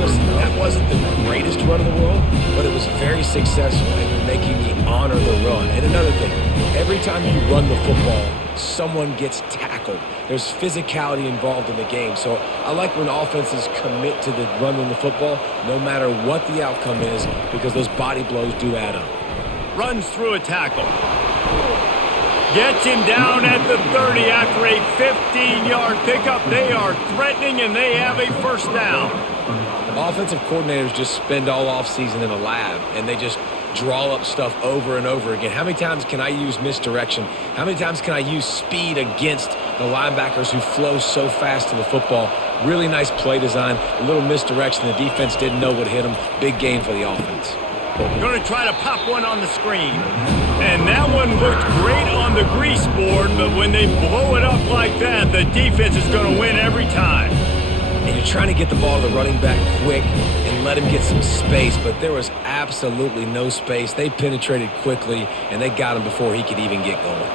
Listen, that wasn't the greatest run in the world, but it was very successful, and you're making me honor the run. And another thing, every time you run the football, someone gets tackled. There's physicality involved in the game. So I like when offenses commit to the running the football, no matter what the outcome is, because those body blows do add up. Runs through a tackle. Gets him down at the 30 after a 15-yard pickup. They are threatening, and they have a first down. Offensive coordinators just spend all offseason in a lab, and they just draw up stuff over and over again. How many times can I use misdirection? How many times can I use speed against the linebackers who flow so fast to the football? Really nice play design, a little misdirection. The defense didn't know what hit them. Big gain for the offense. Going to try to pop one on the screen. And that one looked great on the grease board, but when they blow it up like that, the defense is going to win every time. And you're trying to get the ball to the running back quick and let him get some space, but there was absolutely no space. They penetrated quickly, and they got him before he could even get going.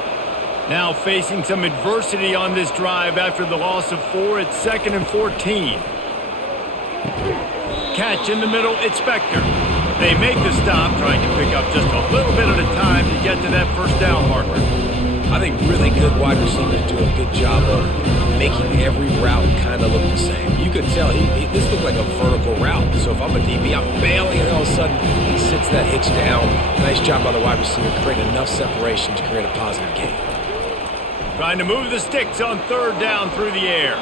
Now facing some adversity on this drive after the loss of 4 at 2nd and 14. Catch in the middle, it's Spector. They make the stop, trying to pick up just a little bit at a time to get to that first down marker. I think really good wide receivers do a good job of making every route kind of look the same. You could tell this looked like a vertical route. So if I'm a DB, I'm bailing, and all of a sudden he sits that hitch down. Nice job by the wide receiver, creating enough separation to create a positive gain. Trying to move the sticks on 3rd down through the air.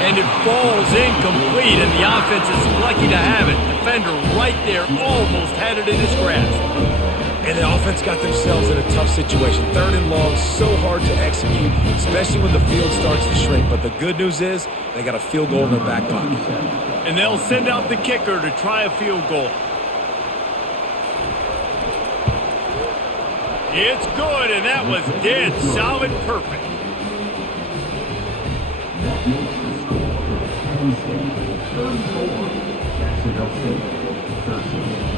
And it falls incomplete, and the offense is lucky to have it. Defender right there almost had it in his grasp. And the offense got themselves in a tough situation. 3rd and long, so hard to execute, especially when the field starts to shrink. But the good news is they got a field goal in their back pocket. And they'll send out the kicker to try a field goal. It's good, and that was dead solid perfect. Penn State, 34, Jacksonville State, 13.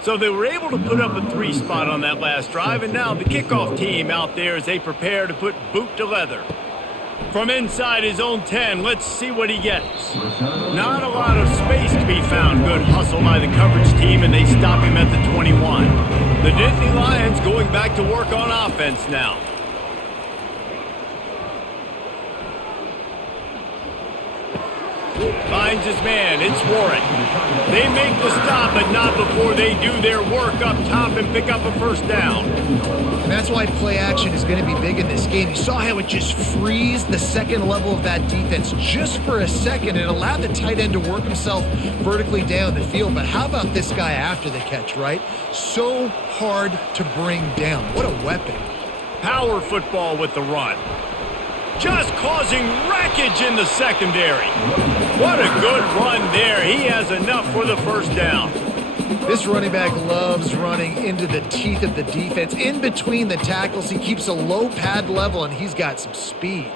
So they were able to put up a 3 spot on that last drive, and now the kickoff team out there as they prepare to put boot to leather. From inside his own 10, let's see what he gets. Not a lot of space to be found. Good hustle by the coverage team, and they stop him at the 21. The Nittany Lions going back to work on offense now. Finds his man, it's Warren. They make the stop, but not before they do their work up top and pick up a first down. And that's why play action is going to be big in this game. You saw how it just frees the second level of that defense just for a second. It allowed the tight end to work himself vertically down the field. But how about this guy after the catch, right? So hard to bring down. What a weapon. Power football with the run. Just causing wreckage in the secondary. What a good run there. He has enough for the first down. This running back loves running into the teeth of the defense. In between the tackles, he keeps a low pad level, and he's got some speed.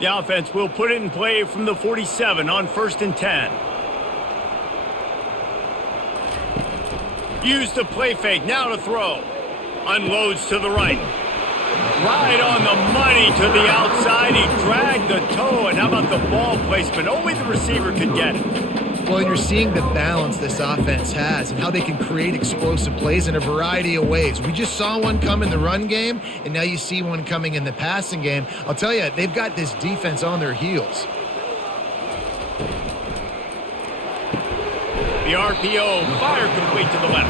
The offense will put it in play from the 47 on 1st and 10. Use the play fake, now to throw. Unloads to the right. Right on the money to the outside. He dragged the toe, and how about the ball placement? Only the receiver could get it. Well, you're seeing the balance this offense has and how they can create explosive plays in a variety of ways. We just saw one come in the run game, and now you see one coming in the passing game. I'll tell you, they've got this defense on their heels. The RPO, fire complete to the left.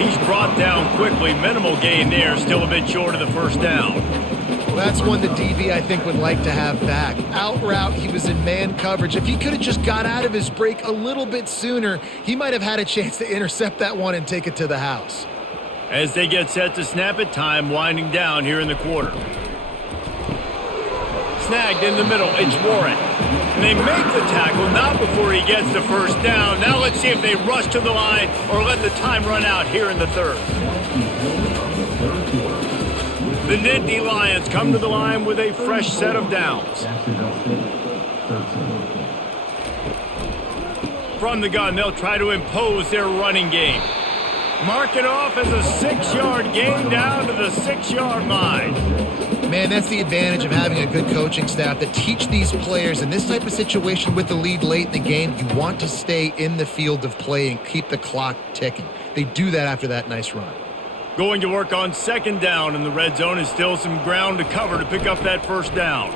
He's brought down quickly. Minimal gain there, still a bit short of the first down. Well, that's one the DB, I think, would like to have back. Out route, he was in man coverage. If he could have just got out of his break a little bit sooner, he might have had a chance to intercept that one and take it to the house. As they get set to snap it, time winding down here in the quarter. Snagged in the middle, it's Warren. And they make the tackle, not before he gets the first down. Now let's see if they rush to the line or let the time run out here in the third. The Nittany Lions come to the line with a fresh set of downs. Jacksonville State, 13. From the gun, they'll try to impose their running game. Mark it off as a 6-yard gain down to the 6-yard line. Man, that's the advantage of having a good coaching staff that teach these players in this type of situation with the lead late in the game. You want to stay in the field of play and keep the clock ticking. They do that after that nice run. Going to work on second down in the red zone is still some ground to cover to pick up that first down.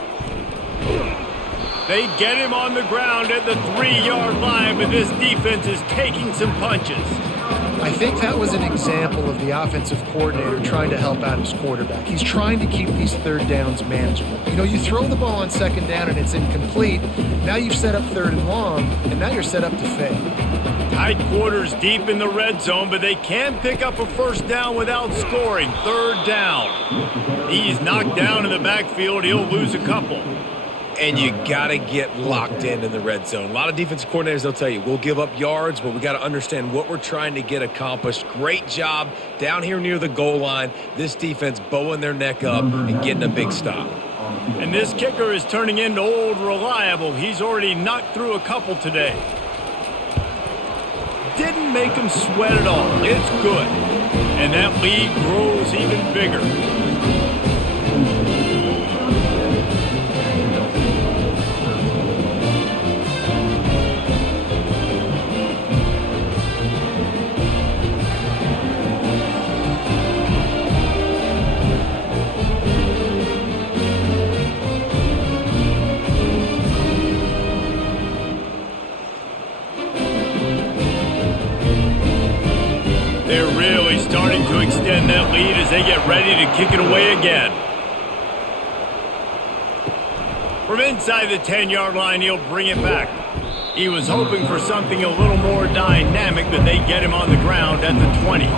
They get him on the ground at the 3-yard line, but this defense is taking some punches. I think that was an example of the offensive coordinator trying to help out his quarterback. He's trying to keep these third downs manageable. You know, you throw the ball on second down and it's incomplete. Now you've set up third and long, and now you're set up to fail. Tight quarters deep in the red zone, but they can pick up a first down without scoring. Third down. He's knocked down in the backfield. He'll lose a couple. And you got to get locked in the red zone. A lot of defensive coordinators, they'll tell you, we'll give up yards, but we got to understand what we're trying to get accomplished. Great job down here near the goal line. This defense bowing their neck up and getting a big stop. And this kicker is turning into old reliable. He's already knocked through a couple today. Didn't make him sweat at all. It's good. And that lead grows even bigger. They're really starting to extend that lead as they get ready to kick it away again. From inside the 10-yard line, he'll bring it back. He was hoping for something a little more dynamic, but they get him on the ground at the 20.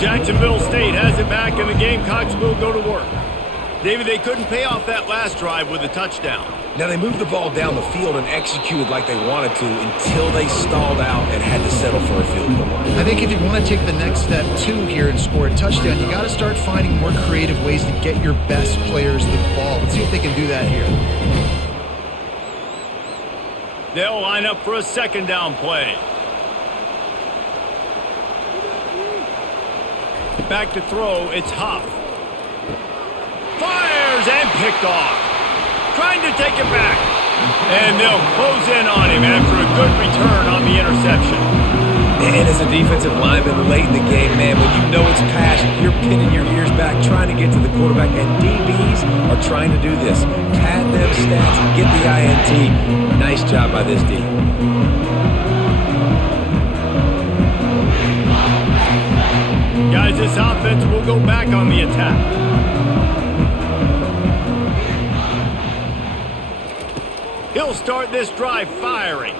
Jacksonville State has it back, and the Gamecocks will go to work. David, they couldn't pay off that last drive with a touchdown. Now, they moved the ball down the field and executed like they wanted to until they stalled out and had to settle for a field goal. I think if you want to take the next step, too, here and score a touchdown, you got to start finding more creative ways to get your best players the ball. Let's see if they can do that here. They'll line up for a second down play. Back to throw, it's Huff. Fires and picked off. Trying to take it back. And they'll close in on him after a good return on the interception. And as a defensive lineman late in the game, man, when you know it's passion, you're pinning your ears back, trying to get to the quarterback, and DBs are trying to do this. Pad them stats and get the INT. Nice job by this D. Guys, this offense will go back on the attack. He'll start this drive firing.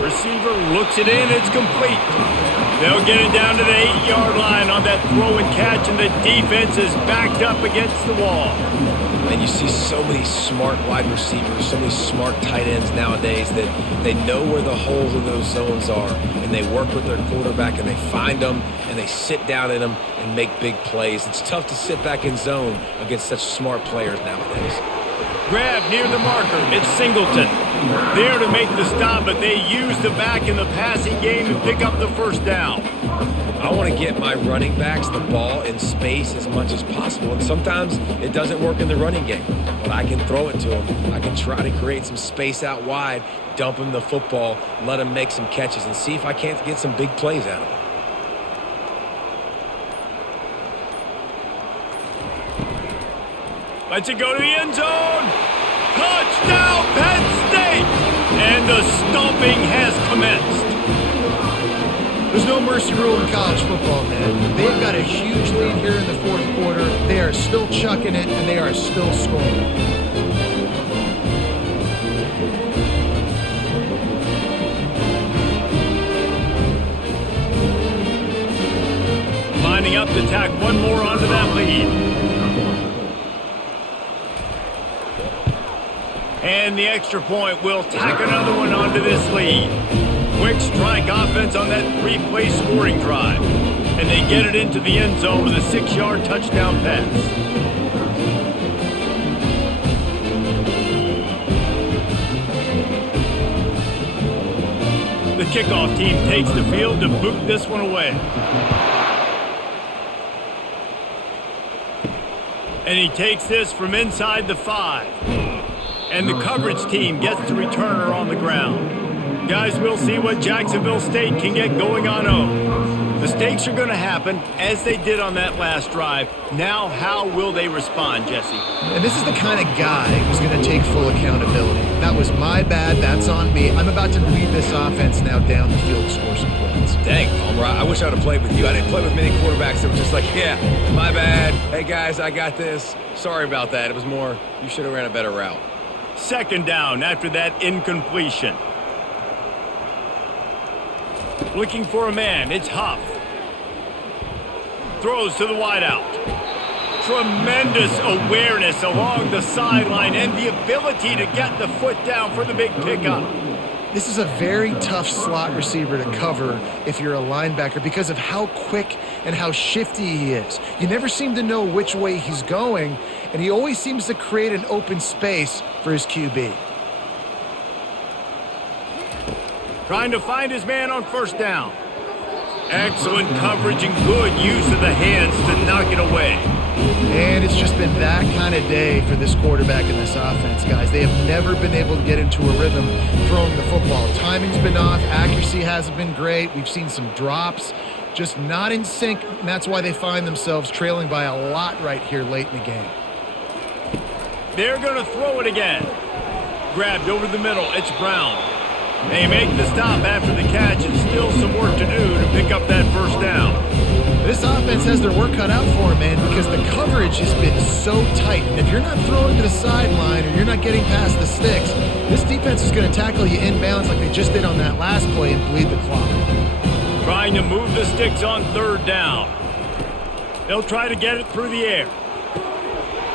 Receiver looks it in, it's complete. They'll get it down to the 8-yard line on that throw and catch, and the defense is backed up against the wall. And you see so many smart wide receivers, so many smart tight ends nowadays that they know where the holes in those zones are, and they work with their quarterback, and they find them, and they sit down in them and make big plays. It's tough to sit back in zone against such smart players nowadays. Grab near the marker. It's Singleton. There to make the stop, but they use the back in the passing game and pick up the first down. I want to get my running backs the ball in space as much as possible, and sometimes it doesn't work in the running game, but I can throw it to them. I can try to create some space out wide, dump them the football, let them make some catches, and see if I can't get some big plays out of them. Let's it go to the end zone. Touchdown, Penn State! And the stomping has commenced. There's no mercy rule in college football, man. They've got a huge lead here in the fourth quarter. They are still chucking it, and they are still scoring. Lining up to tack one more onto that lead. And the extra point will tack another one onto this lead. Quick strike offense on that three-play scoring drive. And they get it into the end zone with a 6-yard touchdown pass. The kickoff team takes the field to boot this one away. And he takes this from inside the 5. And the coverage team gets the returner on the ground. Guys, we'll see what Jacksonville State can get going on home. The stakes are going to happen as they did on that last drive. Now, how will they respond, Jesse? And this is the kind of guy who's going to take full accountability. That was my bad. That's on me. I'm about to lead this offense now down the field to score some points. Dang, Palmer, I wish I would have played with you. I didn't play with many quarterbacks that were just like, yeah, my bad. Hey, guys, I got this. Sorry about that. It was more, you should have ran a better route. Second down after that incompletion. Looking for a man, it's Huff. Throws to the wideout. Tremendous awareness along the sideline and the ability to get the foot down for the big pickup. This is a very tough slot receiver to cover if you're a linebacker because of how quick and how shifty he is. You never seem to know which way he's going, and he always seems to create an open space for his QB. Trying to find his man on first down. Excellent coverage and good use of the hands to knock it away. And it's just been that kind of day for this quarterback and this offense, guys. They have never been able to get into a rhythm throwing the football. Timing's been off. Accuracy hasn't been great. We've seen some drops. Just not in sync, and that's why they find themselves trailing by a lot right here late in the game. They're going to throw it again. Grabbed over the middle. It's Brown. They make the stop after the catch, and still some work to do to pick up that first down. This offense has their work cut out for them, man, because the coverage has been so tight. And if you're not throwing to the sideline or you're not getting past the sticks, this defense is going to tackle you inbounds like they just did on that last play and bleed the clock. Trying to move the sticks on third down. They'll try to get it through the air.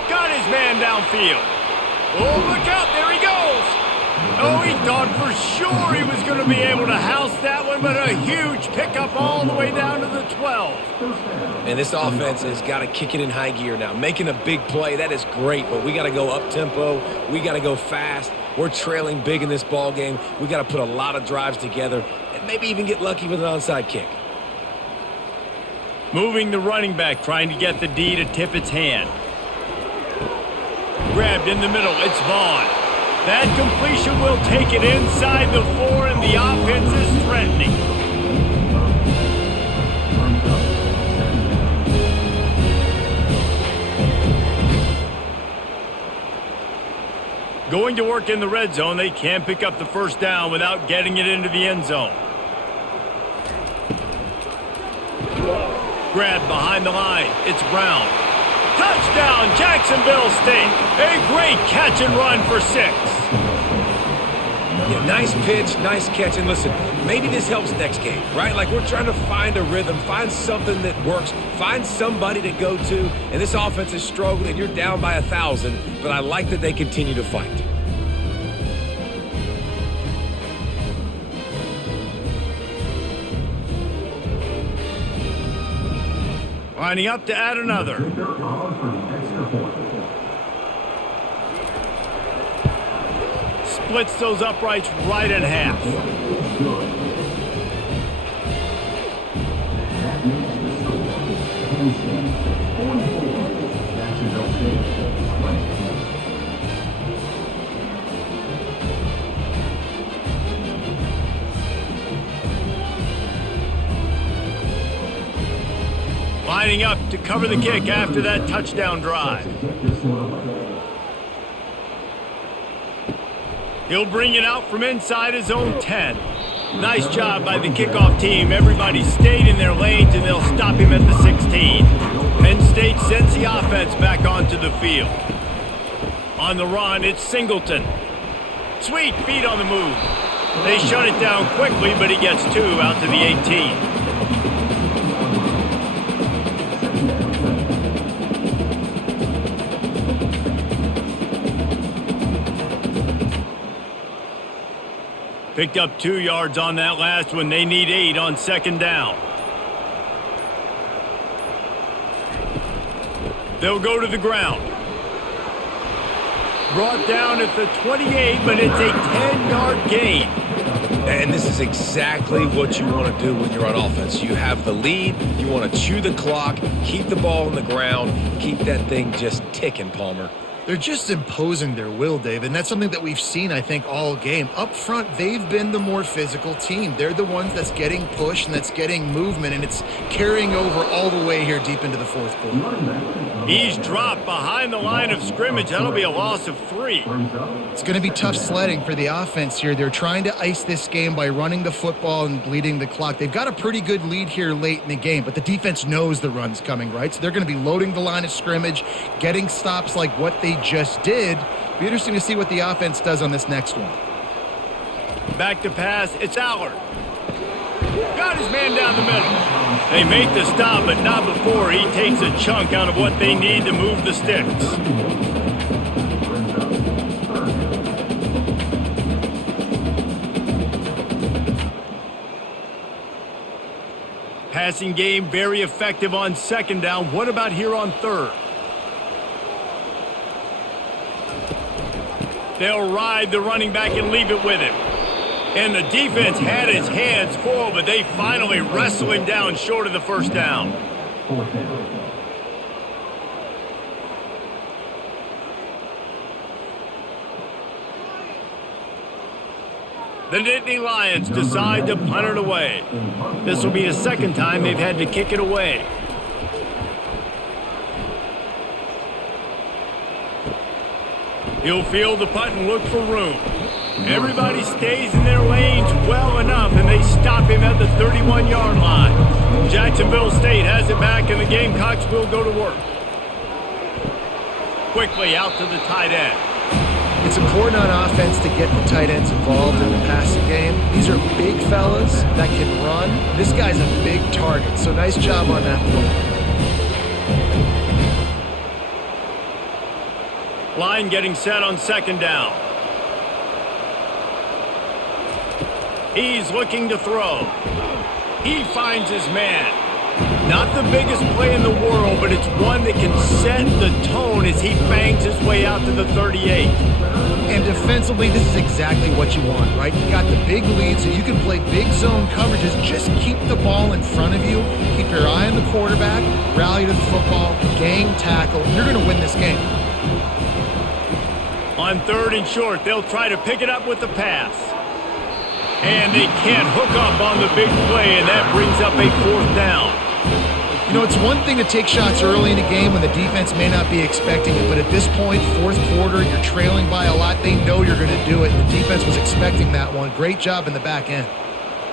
Got his man downfield. Oh, look out, there he goes. Oh, he thought for sure he was going to be able to house that one, but a huge pickup all the way down to the 12. And this offense has got to kick it in high gear now. Making a big play, that is great, but we got to go up-tempo. We got to go fast. We're trailing big in this ball game. We got to put a lot of drives together and maybe even get lucky with an onside kick. Moving the running back, trying to get the D to tip its hand. Grabbed in the middle, it's Vaughn. That completion will take it inside the 4, and the offense is threatening. Going to work in the red zone, they can't pick up the first down without getting it into the end zone. Grabbed behind the line, it's Brown. Touchdown, Jacksonville State. A great catch and run for 6. Yeah, nice pitch, nice catch. And listen, maybe this helps next game, right? Like we're trying to find a rhythm, find something that works, find somebody to go to. And this offense is struggling. You're down by 1,000, but I like that they continue to fight. Lining up to add another. Splits those uprights right in half. Lining up to cover the kick after that touchdown drive. He'll bring it out from inside his own 10. Nice job by the kickoff team. Everybody stayed in their lanes, and they'll stop him at the 16. Penn State sends the offense back onto the field. On the run, it's Singleton. Sweet feet on the move. They shut it down quickly, but he gets 2 out to the 18. Picked up 2 yards on that last one. They need 8 on second down. They'll go to the ground. Brought down at the 28, but it's a 10-yard gain. And this is exactly what you want to do when you're on offense. You have the lead. You want to chew the clock, keep the ball on the ground, keep that thing just ticking, Palmer. They're just imposing their will, Dave, and that's something that we've seen, I think, all game. Up front, they've been the more physical team. They're the ones that's getting pushed and that's getting movement, and it's carrying over all the way here deep into the fourth quarter. He's dropped behind the line of scrimmage. That'll be a loss of 3. It's going to be tough sledding for the offense here. They're trying to ice this game by running the football and bleeding the clock. They've got a pretty good lead here late in the game, but the defense knows the run's coming, right? So they're going to be loading the line of scrimmage, getting stops like what they just did. Be interesting to see what the offense does on this next one. Back to pass. It's Allard. Got his man down the middle. They make the stop, but not before he takes a chunk out of what they need to move the sticks. Passing game very effective on second down. What about here on third? They'll ride the running back and leave it with him. And the defense had his hands full, but they finally wrestle him down short of the first down. The Nittany Lions decide to punt it away. This will be the second time they've had to kick it away. He'll field the punt and look for room. Everybody stays in their lanes well enough, and they stop him at the 31-yard line. Jacksonville State has it back, and the Gamecocks will go to work. Quickly out to the tight end. It's important on offense to get the tight ends involved in the passing game. These are big fellas that can run. This guy's a big target, so nice job on that play. Line getting set on second down. He's looking to throw. He finds his man. Not the biggest play in the world, but it's one that can set the tone as he bangs his way out to the 38. And defensively, this is exactly what you want, right? You got the big lead, so you can play big zone coverages. Just keep the ball in front of you. Keep your eye on the quarterback. Rally to the football. Gang tackle. You're going to win this game. On third and short, they'll try to pick it up with the pass. And they can't hook up on the big play, and that brings up a fourth down. You know, it's one thing to take shots early in a game when the defense may not be expecting it, but at this point, fourth quarter, you're trailing by a lot. They know you're going to do it. The defense was expecting that one. Great job in the back end.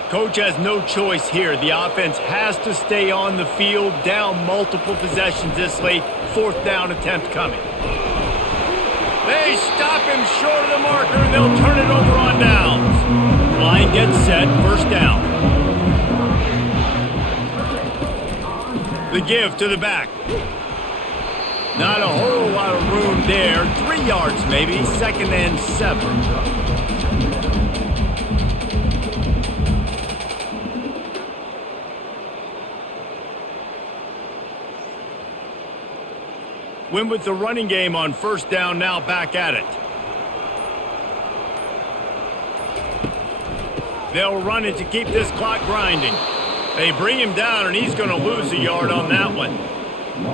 Coach has no choice here. The offense has to stay on the field, down multiple possessions this late. Fourth down attempt coming. They stop him short of the marker, and they'll turn it over on downs. Line gets set, first down. The give to the back. Not a whole lot of room there. 3 yards maybe, second and 7. Win with the running game on first down, now back at it. They'll run it to keep this clock grinding. They bring him down, and he's going to lose a yard on that one.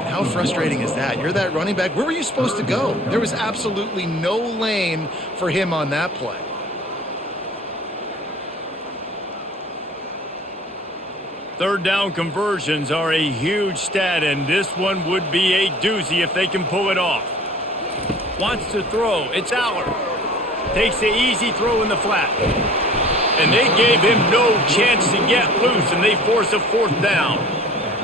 How frustrating is that? You're that running back. Where were you supposed to go? There was absolutely no lane for him on that play. Third down conversions are a huge stat, and this one would be a doozy if they can pull it off. Wants to throw. It's Allard. Takes the easy throw in the flat. And they gave him no chance to get loose, and they force a 4th down.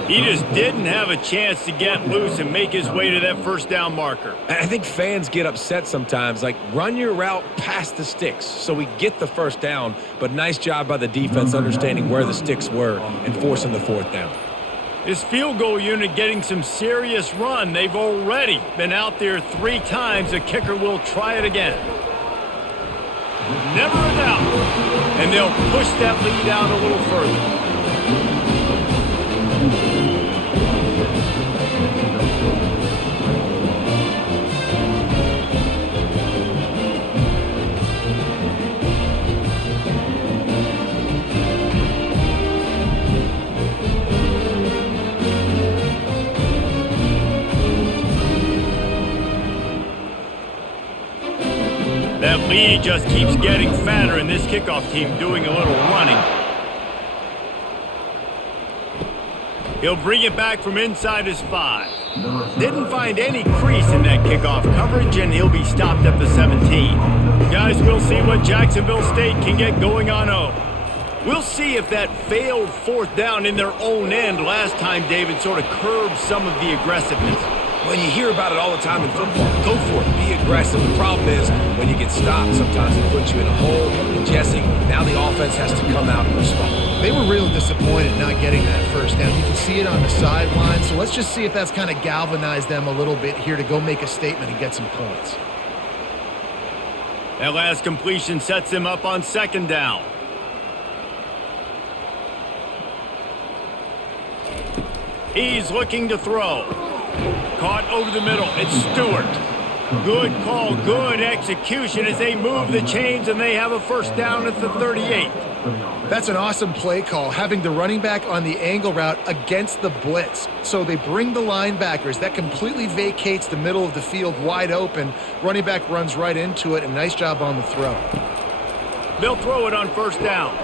He just didn't have a chance to get loose and make his way to that 1st down marker. I think fans get upset sometimes, like run your route past the sticks so we get the 1st down, but nice job by the defense understanding where the sticks were and forcing the 4th down. This field goal unit getting some serious run. They've already been out there 3 times. The kicker will try it again. Never a doubt. And they'll push that lead out a little further. That lead just keeps getting fatter, and this kickoff team doing a little running. He'll bring it back from inside his 5. Didn't find any crease in that kickoff coverage, and he'll be stopped at the 17. Guys, we'll see what Jacksonville State can get going on 0. We'll see if that failed 4th down in their own end last time, David, sort of curbed some of the aggressiveness. Well, you hear about it all the time in football. Go for it. Be aggressive. The problem is when you get stopped, sometimes it puts you in a hole. And Jesse, now the offense has to come out and respond. They were real disappointed not getting that 1st down. You can see it on the sideline. So let's just see if that's kind of galvanized them a little bit here to go make a statement and get some points. That last completion sets him up on 2nd down. He's looking to throw. Caught over the middle. It's Stewart. Good call, good execution as they move the chains, and they have a 1st down at the 38. That's an awesome play call, having the running back on the angle route against the blitz. So they bring the linebackers. That completely vacates the middle of the field wide open. Running back runs right into it, and nice job on the throw. They'll throw it on 1st down.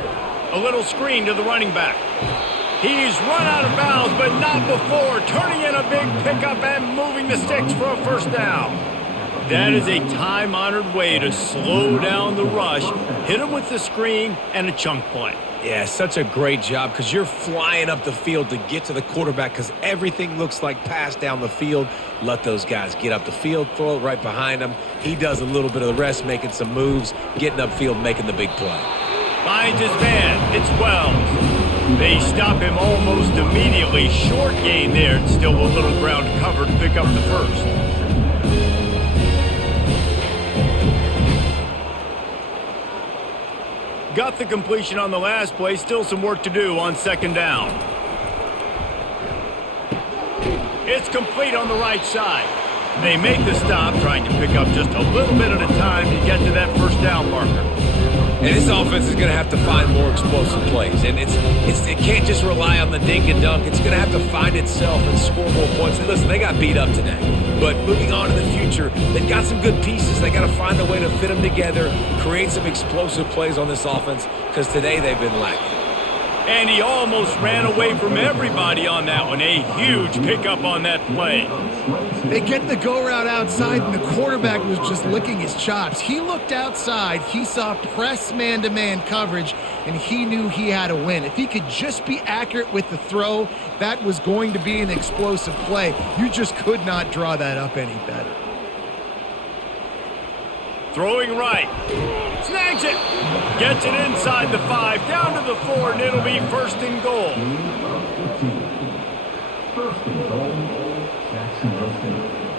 A little screen to the running back. He's run out of bounds, but not before. Turning in a big pickup and moving the sticks for a 1st down. That is a time-honored way to slow down the rush, hit him with the screen, and a chunk play. Yeah, such a great job because you're flying up the field to get to the quarterback because everything looks like pass down the field. Let those guys get up the field, throw it right behind him. He does a little bit of the rest, making some moves, getting upfield, making the big play. Finds his man. It's Wells. They stop him almost immediately. Short gain there, and still a little ground cover to pick up the 1st. Got the completion on the last play. Still some work to do on 2nd down. It's complete on the right side. They make the stop, trying to pick up just a little bit at a time to get to that 1st down marker. And this offense is going to have to find more explosive plays. And it can't just rely on the dink and dunk. It's going to have to find itself and score more points. And listen, they got beat up today. But moving on in the future, they've got some good pieces. They got to find a way to fit them together, create some explosive plays on this offense, because today they've been lacking. And he almost ran away from everybody on that one. A huge pickup on that play. They get the go route outside, and the quarterback was just licking his chops. He looked outside, he saw press man-to-man coverage, and he knew he had to win. If he could just be accurate with the throw, that was going to be an explosive play. You just could not draw that up any better. Throwing right. Snags it. Gets it inside the 5, down to the 4, and it'll be 1st and goal. 1st and goal, Jacksonville State.